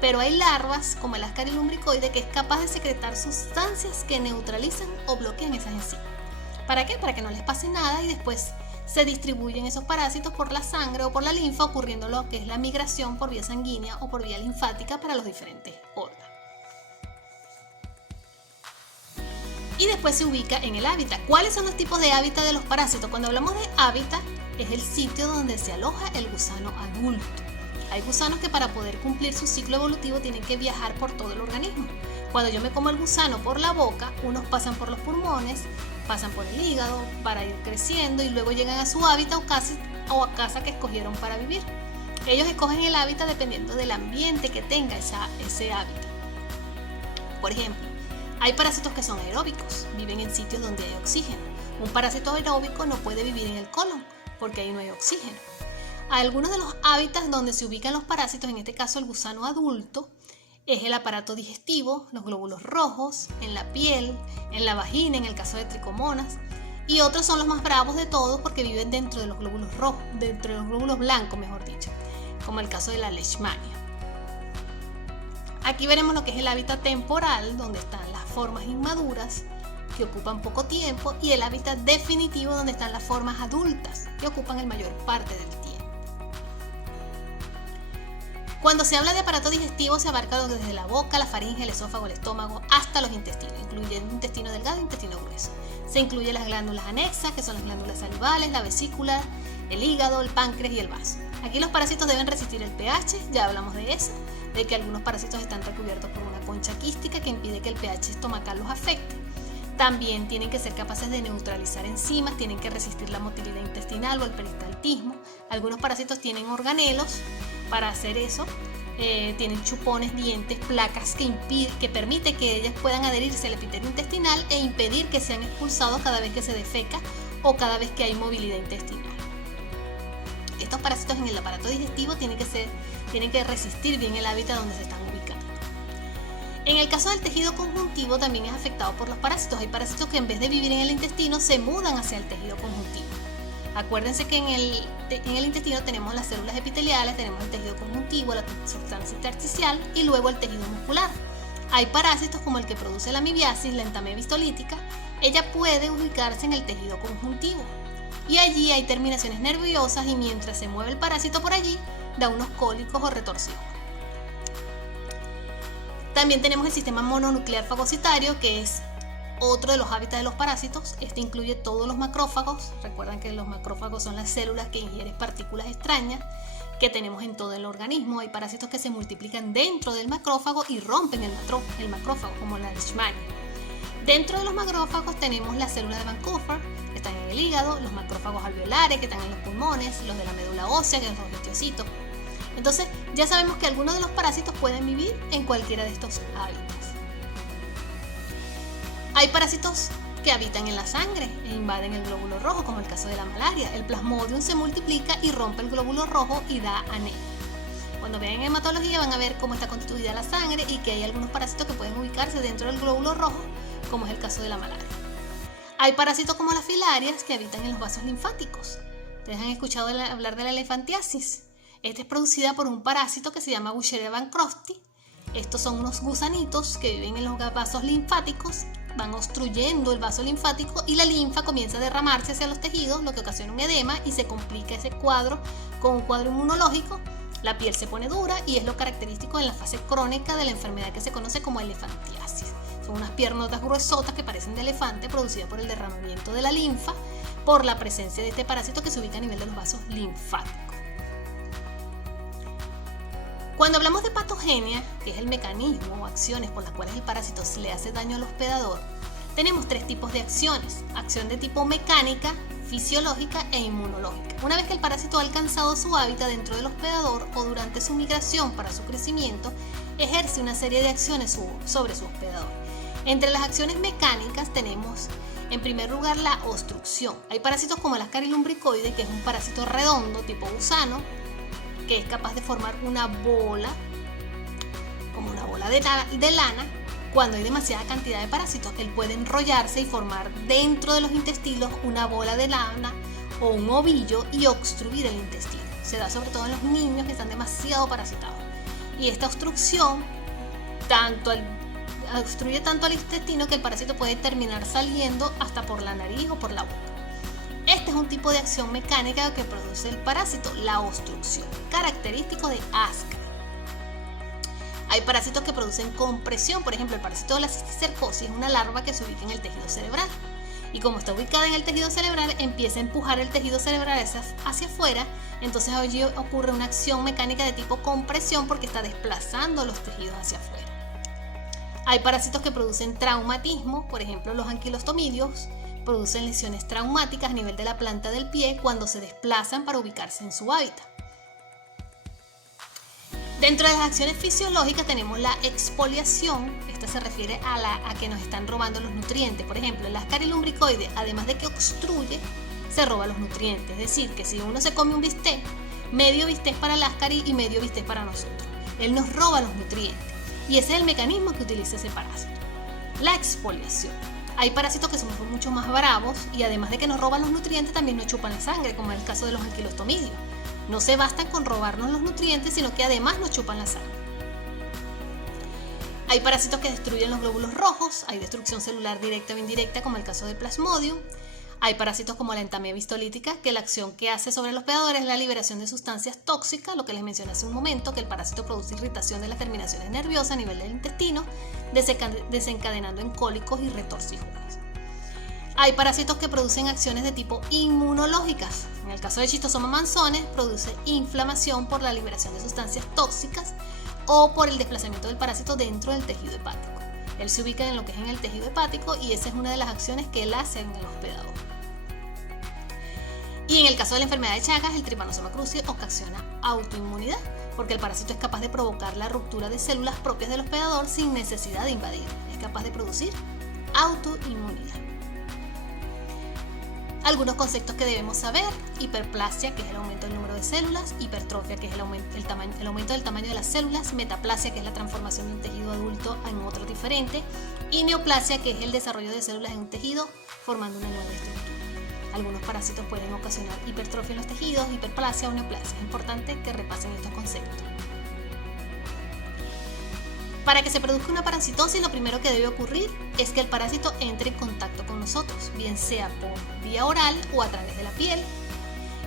pero hay larvas como el Ascaris lumbricoide que es capaz de secretar sustancias que neutralizan o bloquean esas enzimas. ¿Para qué? Para que no les pase nada y después se distribuyen esos parásitos por la sangre o por la linfa, ocurriendo lo que es la migración por vía sanguínea o por vía linfática para los diferentes órganos. Y después se ubica en el hábitat. ¿Cuáles son los tipos de hábitat de los parásitos? Cuando hablamos de hábitat, es el sitio donde se aloja el gusano adulto. Hay gusanos que para poder cumplir su ciclo evolutivo tienen que viajar por todo el organismo. Cuando yo me como el gusano por la boca, unos pasan por los pulmones, pasan por el hígado para ir creciendo y luego llegan a su hábitat o a casa que escogieron para vivir. Ellos escogen el hábitat dependiendo del ambiente que tenga ese hábitat. Por ejemplo, hay parásitos que son aeróbicos, viven en sitios donde hay oxígeno. Un parásito aeróbico no puede vivir en el colon porque ahí no hay oxígeno. Algunos de los hábitats donde se ubican los parásitos, en este caso el gusano adulto, es el aparato digestivo, los glóbulos rojos, en la piel, en la vagina, en el caso de tricomonas, y otros son los más bravos de todos porque viven dentro de los glóbulos rojos, dentro de los glóbulos blancos, mejor dicho, como el caso de la leishmania. Aquí veremos lo que es el hábitat temporal, donde están las formas inmaduras, que ocupan poco tiempo, y el hábitat definitivo, donde están las formas adultas, que ocupan la mayor parte del tiempo. Cuando se habla de aparato digestivo, se abarca desde la boca, la faringe, el esófago, el estómago, hasta los intestinos, incluyendo intestino delgado e intestino grueso. Se incluyen las glándulas anexas, que son las glándulas salivales, la vesícula, el hígado, el páncreas y el vaso. Aquí los parásitos deben resistir el pH, ya hablamos de eso, de que algunos parásitos están recubiertos por una concha quística que impide que el pH estomacal los afecte. También tienen que ser capaces de neutralizar enzimas, tienen que resistir la motilidad intestinal o el peristaltismo. Algunos parásitos tienen organelos para hacer eso, tienen chupones, dientes, placas que permiten que ellas puedan adherirse al epitelio intestinal e impedir que sean expulsados cada vez que se defeca o cada vez que hay movilidad intestinal. Estos parásitos en el aparato digestivo tienen que resistir bien el hábitat donde se están ubicando. En el caso del tejido conjuntivo también es afectado por los parásitos. Hay parásitos que en vez de vivir en el intestino se mudan hacia el tejido conjuntivo. Acuérdense que en el intestino tenemos las células epiteliales, tenemos el tejido conjuntivo, la sustancia intersticial y luego el tejido muscular. Hay parásitos como el que produce la amibiasis, la entameba histolítica. Ella puede ubicarse en el tejido conjuntivo y allí hay terminaciones nerviosas y mientras se mueve el parásito por allí da unos cólicos o retorsión. También tenemos el sistema mononuclear fagocitario, que es otro de los hábitats de los parásitos. Este incluye todos los macrófagos. Recuerdan que los macrófagos son las células que ingieren partículas extrañas que tenemos en todo el organismo. Hay parásitos que se multiplican dentro del macrófago y rompen el macrófago, como la leishmania. Dentro de los macrófagos tenemos las células de Vancouver, que están en el hígado, los macrófagos alveolares, que están en los pulmones, los de la médula ósea, que son los osteocitos. Entonces, ya sabemos que algunos de los parásitos pueden vivir en cualquiera de estos hábitats. Hay parásitos que habitan en la sangre e invaden el glóbulo rojo, como el caso de la malaria. El Plasmodium se multiplica y rompe el glóbulo rojo y da anemia. Cuando vean hematología van a ver cómo está constituida la sangre y que hay algunos parásitos que pueden ubicarse dentro del glóbulo rojo, como es el caso de la malaria. Hay parásitos como las filarias que habitan en los vasos linfáticos. ¿Ustedes han escuchado hablar de la elefantiasis? Esta es producida por un parásito que se llama Wucherea bancrofti. Estos son unos gusanitos que viven en los vasos linfáticos, van obstruyendo el vaso linfático y la linfa comienza a derramarse hacia los tejidos, lo que ocasiona un edema y se complica ese cuadro con un cuadro inmunológico. La piel se pone dura y es lo característico en la fase crónica de la enfermedad que se conoce como elefantiasis. Son unas piernotas gruesotas que parecen de elefante producidas por el derramamiento de la linfa por la presencia de este parásito que se ubica a nivel de los vasos linfáticos. Cuando hablamos de patogenia, que es el mecanismo o acciones por las cuales el parásito le hace daño al hospedador, tenemos tres tipos de acciones: acción de tipo mecánica, fisiológica e inmunológica. Una vez que el parásito ha alcanzado su hábitat dentro del hospedador o durante su migración para su crecimiento, ejerce una serie de acciones sobre su hospedador. Entre las acciones mecánicas tenemos, en primer lugar, la obstrucción. Hay parásitos como el Ascaris lumbricoides, que es un parásito redondo tipo gusano, que es capaz de formar una bola, como una bola de lana. Cuando hay demasiada cantidad de parásitos, él puede enrollarse y formar dentro de los intestinos una bola de lana o un ovillo y obstruir el intestino. Se da sobre todo en los niños que están demasiado parasitados. Y esta obstrucción obstruye tanto al intestino que el parásito puede terminar saliendo hasta por la nariz o por la boca. Este es un tipo de acción mecánica que produce el parásito, la obstrucción, característico de Ascaris. Hay parásitos que producen compresión. Por ejemplo, el parásito de la cisticercosis es una larva que se ubica en el tejido cerebral. Y como está ubicada en el tejido cerebral, empieza a empujar el tejido cerebral hacia afuera. Entonces allí ocurre una acción mecánica de tipo compresión porque está desplazando los tejidos hacia afuera. Hay parásitos que producen traumatismo. Por ejemplo, los anquilostomidios producen lesiones traumáticas a nivel de la planta del pie cuando se desplazan para ubicarse en su hábitat. Dentro de las acciones fisiológicas tenemos la exfoliación. Esta se refiere a que nos están robando los nutrientes. Por ejemplo, el ascaris lumbricoides, además de que obstruye, se roba los nutrientes. Es decir, que si uno se come un bistec, medio bistec para el ascaris y medio bistec para nosotros. Él nos roba los nutrientes. Y ese es el mecanismo que utiliza ese parásito. La exfoliación. Hay parásitos que son mucho más bravos y además de que nos roban los nutrientes, también nos chupan la sangre, como en el caso de los anquilostomidios. No se bastan con robarnos los nutrientes, sino que además nos chupan la sangre. Hay parásitos que destruyen los glóbulos rojos, hay destrucción celular directa o indirecta, como el caso del Plasmodium. Hay parásitos como la entamia vistolítica, que la acción que hace sobre los hospedadores es la liberación de sustancias tóxicas, lo que les mencioné hace un momento, que el parásito produce irritación de las terminaciones nerviosas a nivel del intestino, desencadenando en cólicos y retorcijones. Hay parásitos que producen acciones de tipo inmunológicas. En el caso de Schistosoma manzones, produce inflamación por la liberación de sustancias tóxicas o por el desplazamiento del parásito dentro del tejido hepático. Él se ubica en lo que es en el tejido hepático y esa es una de las acciones que él hace en el hospedador. Y en el caso de la enfermedad de Chagas, el Trypanosoma cruzi ocasiona autoinmunidad, porque el parásito es capaz de provocar la ruptura de células propias del hospedador sin necesidad de invadir. Es capaz de producir autoinmunidad. Algunos conceptos que debemos saber: hiperplasia, que es el aumento del número de células; hipertrofia, que es el aumento del tamaño de las células; metaplasia, que es la transformación de un tejido adulto en otro diferente; y neoplasia, que es el desarrollo de células en un tejido formando una nueva estructura. Algunos parásitos pueden ocasionar hipertrofia en los tejidos, hiperplasia o neoplasia. Es importante que repasen estos conceptos. Para que se produzca una parasitosis, lo primero que debe ocurrir es que el parásito entre en contacto con nosotros, bien sea por vía oral o a través de la piel.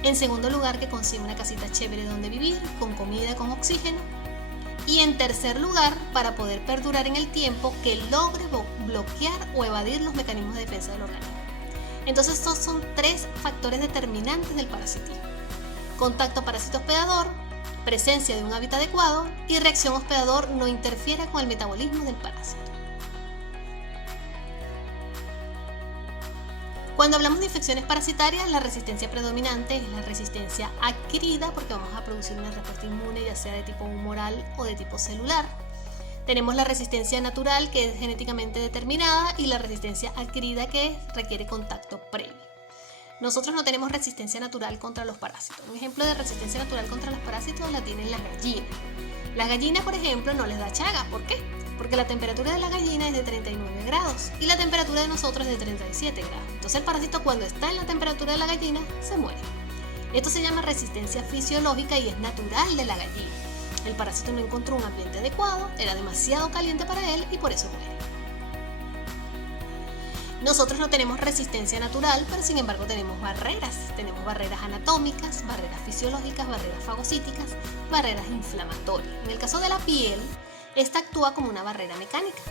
En segundo lugar, que consiga una casita chévere donde vivir, con comida y con oxígeno. Y en tercer lugar, para poder perdurar en el tiempo, que logre bloquear o evadir los mecanismos de defensa del organismo. Entonces, estos son 3 factores determinantes del parasitismo: contacto parásito-hospedador, presencia de un hábitat adecuado y reacción hospedador no interfiera con el metabolismo del parásito. Cuando hablamos de infecciones parasitarias, la resistencia predominante es la resistencia adquirida, porque vamos a producir una respuesta inmune ya sea de tipo humoral o de tipo celular. Tenemos la resistencia natural, que es genéticamente determinada, y la resistencia adquirida, que requiere contacto previo. Nosotros no tenemos resistencia natural contra los parásitos. Un ejemplo de resistencia natural contra los parásitos la tienen las gallinas. Las gallinas, por ejemplo, no les da chagas. ¿Por qué? Porque la temperatura de la gallina es de 39 grados y la temperatura de nosotros es de 37 grados. Entonces el parásito, cuando está en la temperatura de la gallina, se muere. Esto se llama resistencia fisiológica y es natural de la gallina. El parásito no encontró un ambiente adecuado, era demasiado caliente para él y por eso muere. Nosotros no tenemos resistencia natural, pero sin embargo tenemos barreras. Tenemos barreras anatómicas, barreras fisiológicas, barreras fagocíticas, barreras inflamatorias. En el caso de la piel, esta actúa como una barrera mecánica.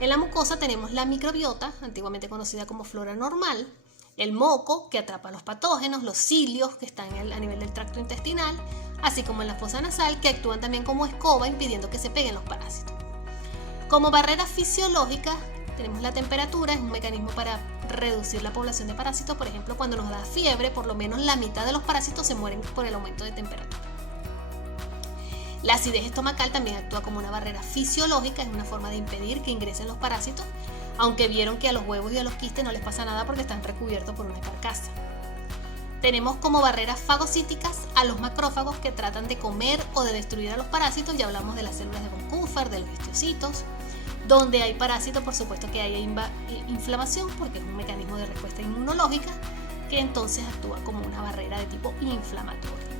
En la mucosa tenemos la microbiota, antiguamente conocida como flora normal, el moco, que atrapa los patógenos, los cilios, que están a nivel del tracto intestinal, así como en la fosa nasal, que actúan también como escoba, impidiendo que se peguen los parásitos. Como barrera fisiológica, tenemos la temperatura, es un mecanismo para reducir la población de parásitos. Por ejemplo, cuando nos da fiebre, por lo menos la mitad de los parásitos se mueren por el aumento de temperatura. La acidez estomacal también actúa como una barrera fisiológica, es una forma de impedir que ingresen los parásitos, aunque vieron que a los huevos y a los quistes no les pasa nada porque están recubiertos por una carcasa. Tenemos como barreras fagocíticas a los macrófagos, que tratan de comer o de destruir a los parásitos. Ya hablamos de las células de von Kupffer, de los histocitos. Donde hay parásitos, por supuesto que hay inflamación, porque es un mecanismo de respuesta inmunológica que entonces actúa como una barrera de tipo inflamatorio.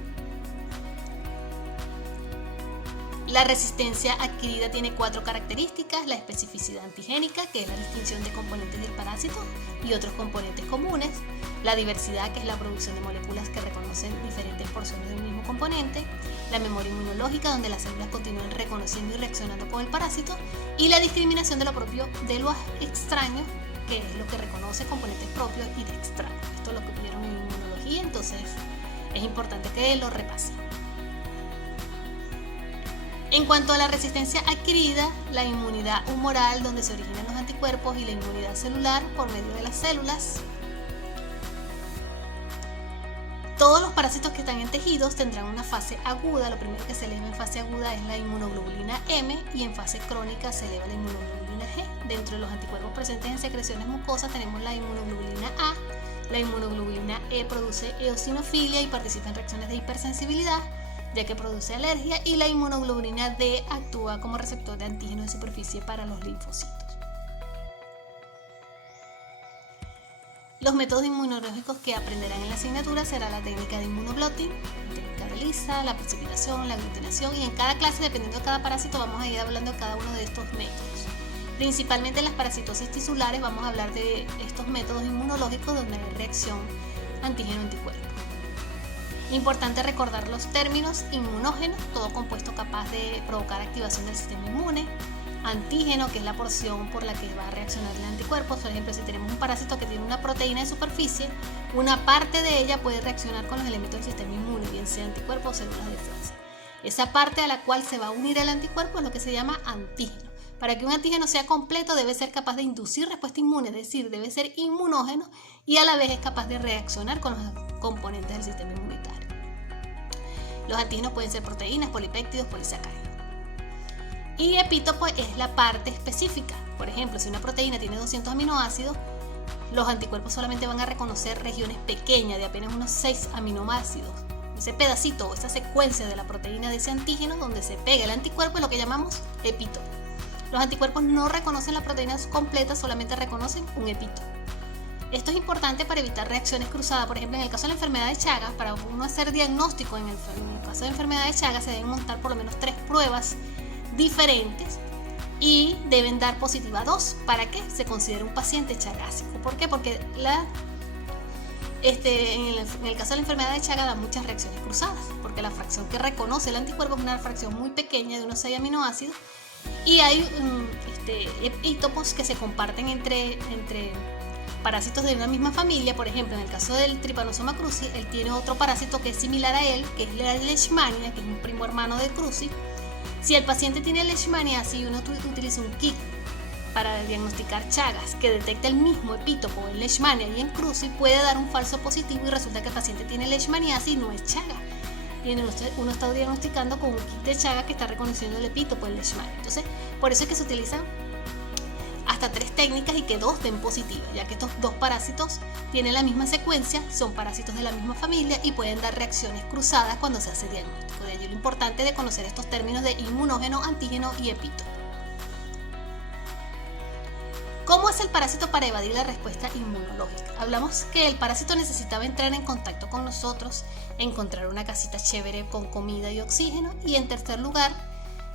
La resistencia adquirida tiene 4 características: la especificidad antigénica, que es la distinción de componentes del parásito y otros componentes comunes; la diversidad, que es la producción de moléculas que reconocen diferentes porciones del mismo componente; la memoria inmunológica, donde las células continúan reconociendo y reaccionando con el parásito; y la discriminación de lo propio de lo extraño, que es lo que reconoce componentes propios y de extraños. Esto es lo que vieron en inmunología, entonces es importante que lo repasen. En cuanto a la resistencia adquirida, la inmunidad humoral, donde se originan los anticuerpos, y la inmunidad celular por medio de las células. Todos los parásitos que están en tejidos tendrán una fase aguda. Lo primero que se eleva en fase aguda es la inmunoglobulina M y en fase crónica se eleva la inmunoglobulina G. Dentro de los anticuerpos presentes en secreciones mucosas tenemos la inmunoglobulina A. La inmunoglobulina E produce eosinofilia y participa en reacciones de hipersensibilidad, ya que produce alergia, y la inmunoglobulina D actúa como receptor de antígenos de superficie para los linfocitos. Los métodos inmunológicos que aprenderán en la asignatura será la técnica de inmunoblotting, la técnica de ELISA, la precipitación, la aglutinación, y en cada clase, dependiendo de cada parásito, vamos a ir hablando de cada uno de estos métodos. Principalmente en las parasitosis tisulares vamos a hablar de estos métodos inmunológicos donde hay reacción antígeno-anticuerpo. Importante recordar los términos: inmunógeno, todo compuesto capaz de provocar activación del sistema inmune; antígeno, que es la porción por la que va a reaccionar el anticuerpo. Por ejemplo, si tenemos un parásito que tiene una proteína de superficie, una parte de ella puede reaccionar con los elementos del sistema inmune, bien sea anticuerpo o células de defensa. Esa parte a la cual se va a unir el anticuerpo es lo que se llama antígeno. Para que un antígeno sea completo debe ser capaz de inducir respuesta inmune, es decir, debe ser inmunógeno y a la vez es capaz de reaccionar con los componentes del sistema inmunitario. Los antígenos pueden ser proteínas, polipéptidos, polisacáridos. Y epítopo es la parte específica. Por ejemplo, si una proteína tiene 200 aminoácidos, los anticuerpos solamente van a reconocer regiones pequeñas de apenas unos 6 aminoácidos. Ese pedacito o esa secuencia de la proteína de ese antígeno donde se pega el anticuerpo es lo que llamamos epítopo. Los anticuerpos no reconocen la proteína completa, solamente reconocen un epítopo. Esto es importante para evitar reacciones cruzadas. Por ejemplo, en el caso de la enfermedad de Chagas, para uno hacer diagnóstico en el caso de enfermedad de Chagas, se deben montar por lo menos 3 pruebas diferentes y deben dar positiva 2 para que se considere un paciente chagásico. ¿Por qué? Porque en el caso de la enfermedad de Chagas da muchas reacciones cruzadas, porque la fracción que reconoce el anticuerpo es una fracción muy pequeña de unos 6 aminoácidos, y hay epítopos que se comparten entre parásitos de una misma familia. Por ejemplo, en el caso del Trypanosoma cruzi, él tiene otro parásito que es similar a él, que es la Leishmania, que es un primo hermano de cruzi. Si el paciente tiene Leishmania, si uno utiliza un kit para diagnosticar Chagas que detecta el mismo epítopo en Leishmania y en cruzi, puede dar un falso positivo y resulta que el paciente tiene Leishmaniasis y no es Chagas. Y uno está diagnosticando con un kit de Chagas que está reconociendo el epítopo en Leishmania. Entonces, por eso es que se utilizan hasta 3 técnicas y que 2 den positiva, ya que estos 2 parásitos tienen la misma secuencia, son parásitos de la misma familia y pueden dar reacciones cruzadas cuando se hace diagnóstico. De ello lo importante de conocer estos términos de inmunógeno, antígeno y epítopo. ¿Cómo es el parásito para evadir la respuesta inmunológica? Hablamos que el parásito necesitaba entrar en contacto con nosotros, encontrar una casita chévere con comida y oxígeno, y en tercer lugar,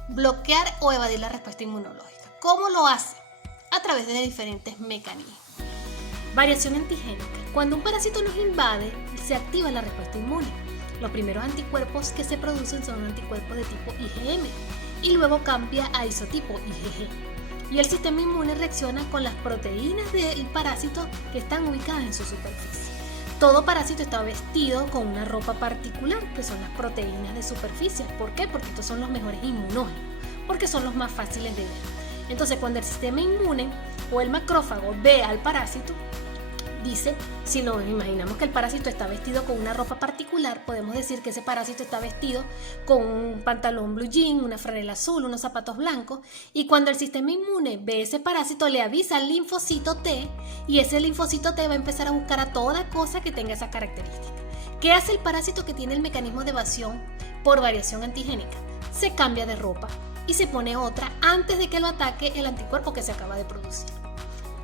bloquear o evadir la respuesta inmunológica. ¿Cómo lo hace? A través de diferentes mecanismos. Variación antigénica. Cuando un parásito nos invade, se activa la respuesta inmune. Los primeros anticuerpos que se producen son anticuerpos de tipo IgM y luego cambia a isotipo IgG. Y el sistema inmune reacciona con las proteínas del parásito que están ubicadas en su superficie. Todo parásito está vestido con una ropa particular, que son las proteínas de superficie. ¿Por qué? Porque estos son los mejores inmunógenos, porque son los más fáciles de ver. Entonces, cuando el sistema inmune o el macrófago ve al parásito, dice, si nos imaginamos que el parásito está vestido con una ropa particular, podemos decir que ese parásito está vestido con un pantalón blue jean, una franela azul, unos zapatos blancos, y cuando el sistema inmune ve ese parásito, le avisa al linfocito T, y ese linfocito T va a empezar a buscar a toda cosa que tenga esa característica. ¿Qué hace el parásito que tiene el mecanismo de evasión por variación antigénica? Se cambia de ropa y se pone otra antes de que lo ataque el anticuerpo que se acaba de producir.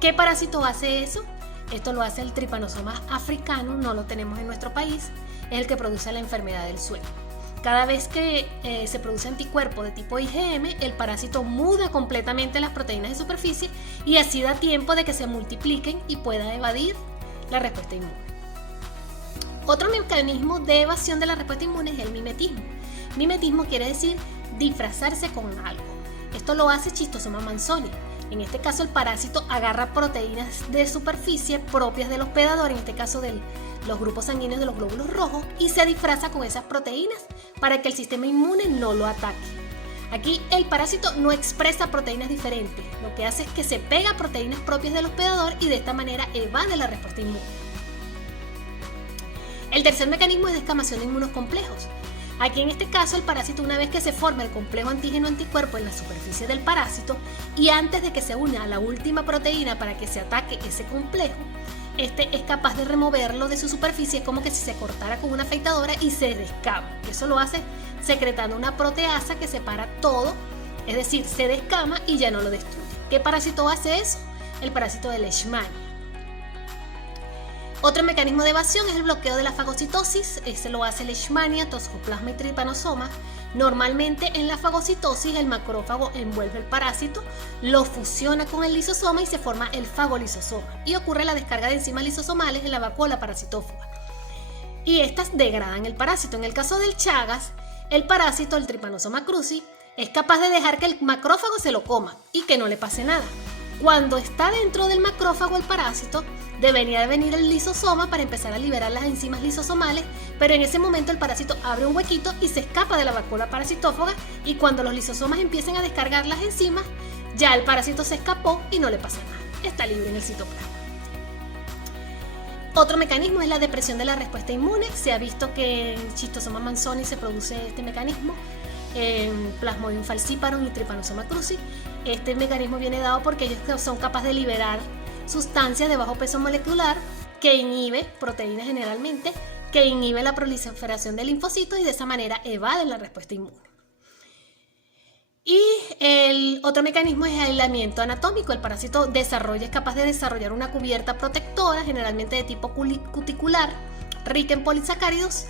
¿Qué parásito hace eso? Esto lo hace el Trypanosoma africano, no lo tenemos en nuestro país, es el que produce la enfermedad del sueño. Cada vez que se produce anticuerpo de tipo IgM, el parásito muda completamente las proteínas de superficie y así da tiempo de que se multipliquen y pueda evadir la respuesta inmune. Otro mecanismo de evasión de la respuesta inmune es el mimetismo. Mimetismo quiere decir disfrazarse con algo. Esto lo hace Schistosoma manzoni. En este caso, el parásito agarra proteínas de superficie propias del hospedador, en este caso de los grupos sanguíneos de los glóbulos rojos, y se disfraza con esas proteínas para que el sistema inmune no lo ataque. Aquí el parásito no expresa proteínas diferentes, lo que hace es que se pega a proteínas propias del hospedador y de esta manera evade la respuesta inmune. El tercer mecanismo es descamación de inmunocomplejos. Aquí en este caso el parásito, una vez que se forma el complejo antígeno-anticuerpo en la superficie del parásito y antes de que se una a la última proteína para que se ataque ese complejo, este es capaz de removerlo de su superficie como que si se cortara con una afeitadora y se descama. Eso lo hace secretando una proteasa que separa todo, es decir, se descama y ya no lo destruye. ¿Qué parásito hace eso? El parásito de Leishmania. Otro mecanismo de evasión es el bloqueo de la fagocitosis. Ese lo hace Leishmania, Toxoplasma y Trypanosoma. Normalmente en la fagocitosis el macrófago envuelve el parásito, lo fusiona con el lisosoma y se forma el fagolisosoma. Y ocurre la descarga de enzimas lisosomales en la vacuola parasitófaga. Y estas degradan el parásito. En el caso del Chagas, el parásito, el Trypanosoma cruzi, es capaz de dejar que el macrófago se lo coma y que no le pase nada. Cuando está dentro del macrófago el parásito, debería venir el lisosoma para empezar a liberar las enzimas lisosomales, pero en ese momento el parásito abre un huequito y se escapa de la vacuola parasitófaga, y cuando los lisosomas empiecen a descargar las enzimas, ya el parásito se escapó y no le pasa nada. Está libre en el citoplasma. Otro mecanismo es la depresión de la respuesta inmune. Se ha visto que en Schistosoma manzoni se produce este mecanismo, en Plasmodium falciparum y Trypanosoma cruzi. Este mecanismo viene dado porque ellos son capaces de liberar sustancias de bajo peso molecular que inhibe, proteínas generalmente, que inhibe la proliferación de linfocitos y de esa manera evaden la respuesta inmune. Y el otro mecanismo es el aislamiento anatómico. El parásito es capaz de desarrollar una cubierta protectora, generalmente de tipo cuticular, rica en polisacáridos,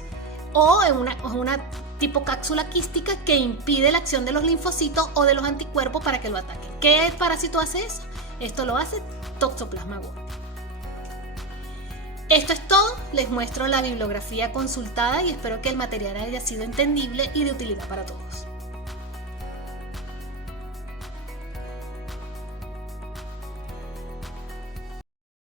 o en una tipo cápsula quística que impide la acción de los linfocitos o de los anticuerpos para que lo ataquen. ¿Qué parásito hace eso? Esto lo hace Toxoplasma gondii. Esto es todo. Les muestro la bibliografía consultada y espero que el material haya sido entendible y de utilidad para todos.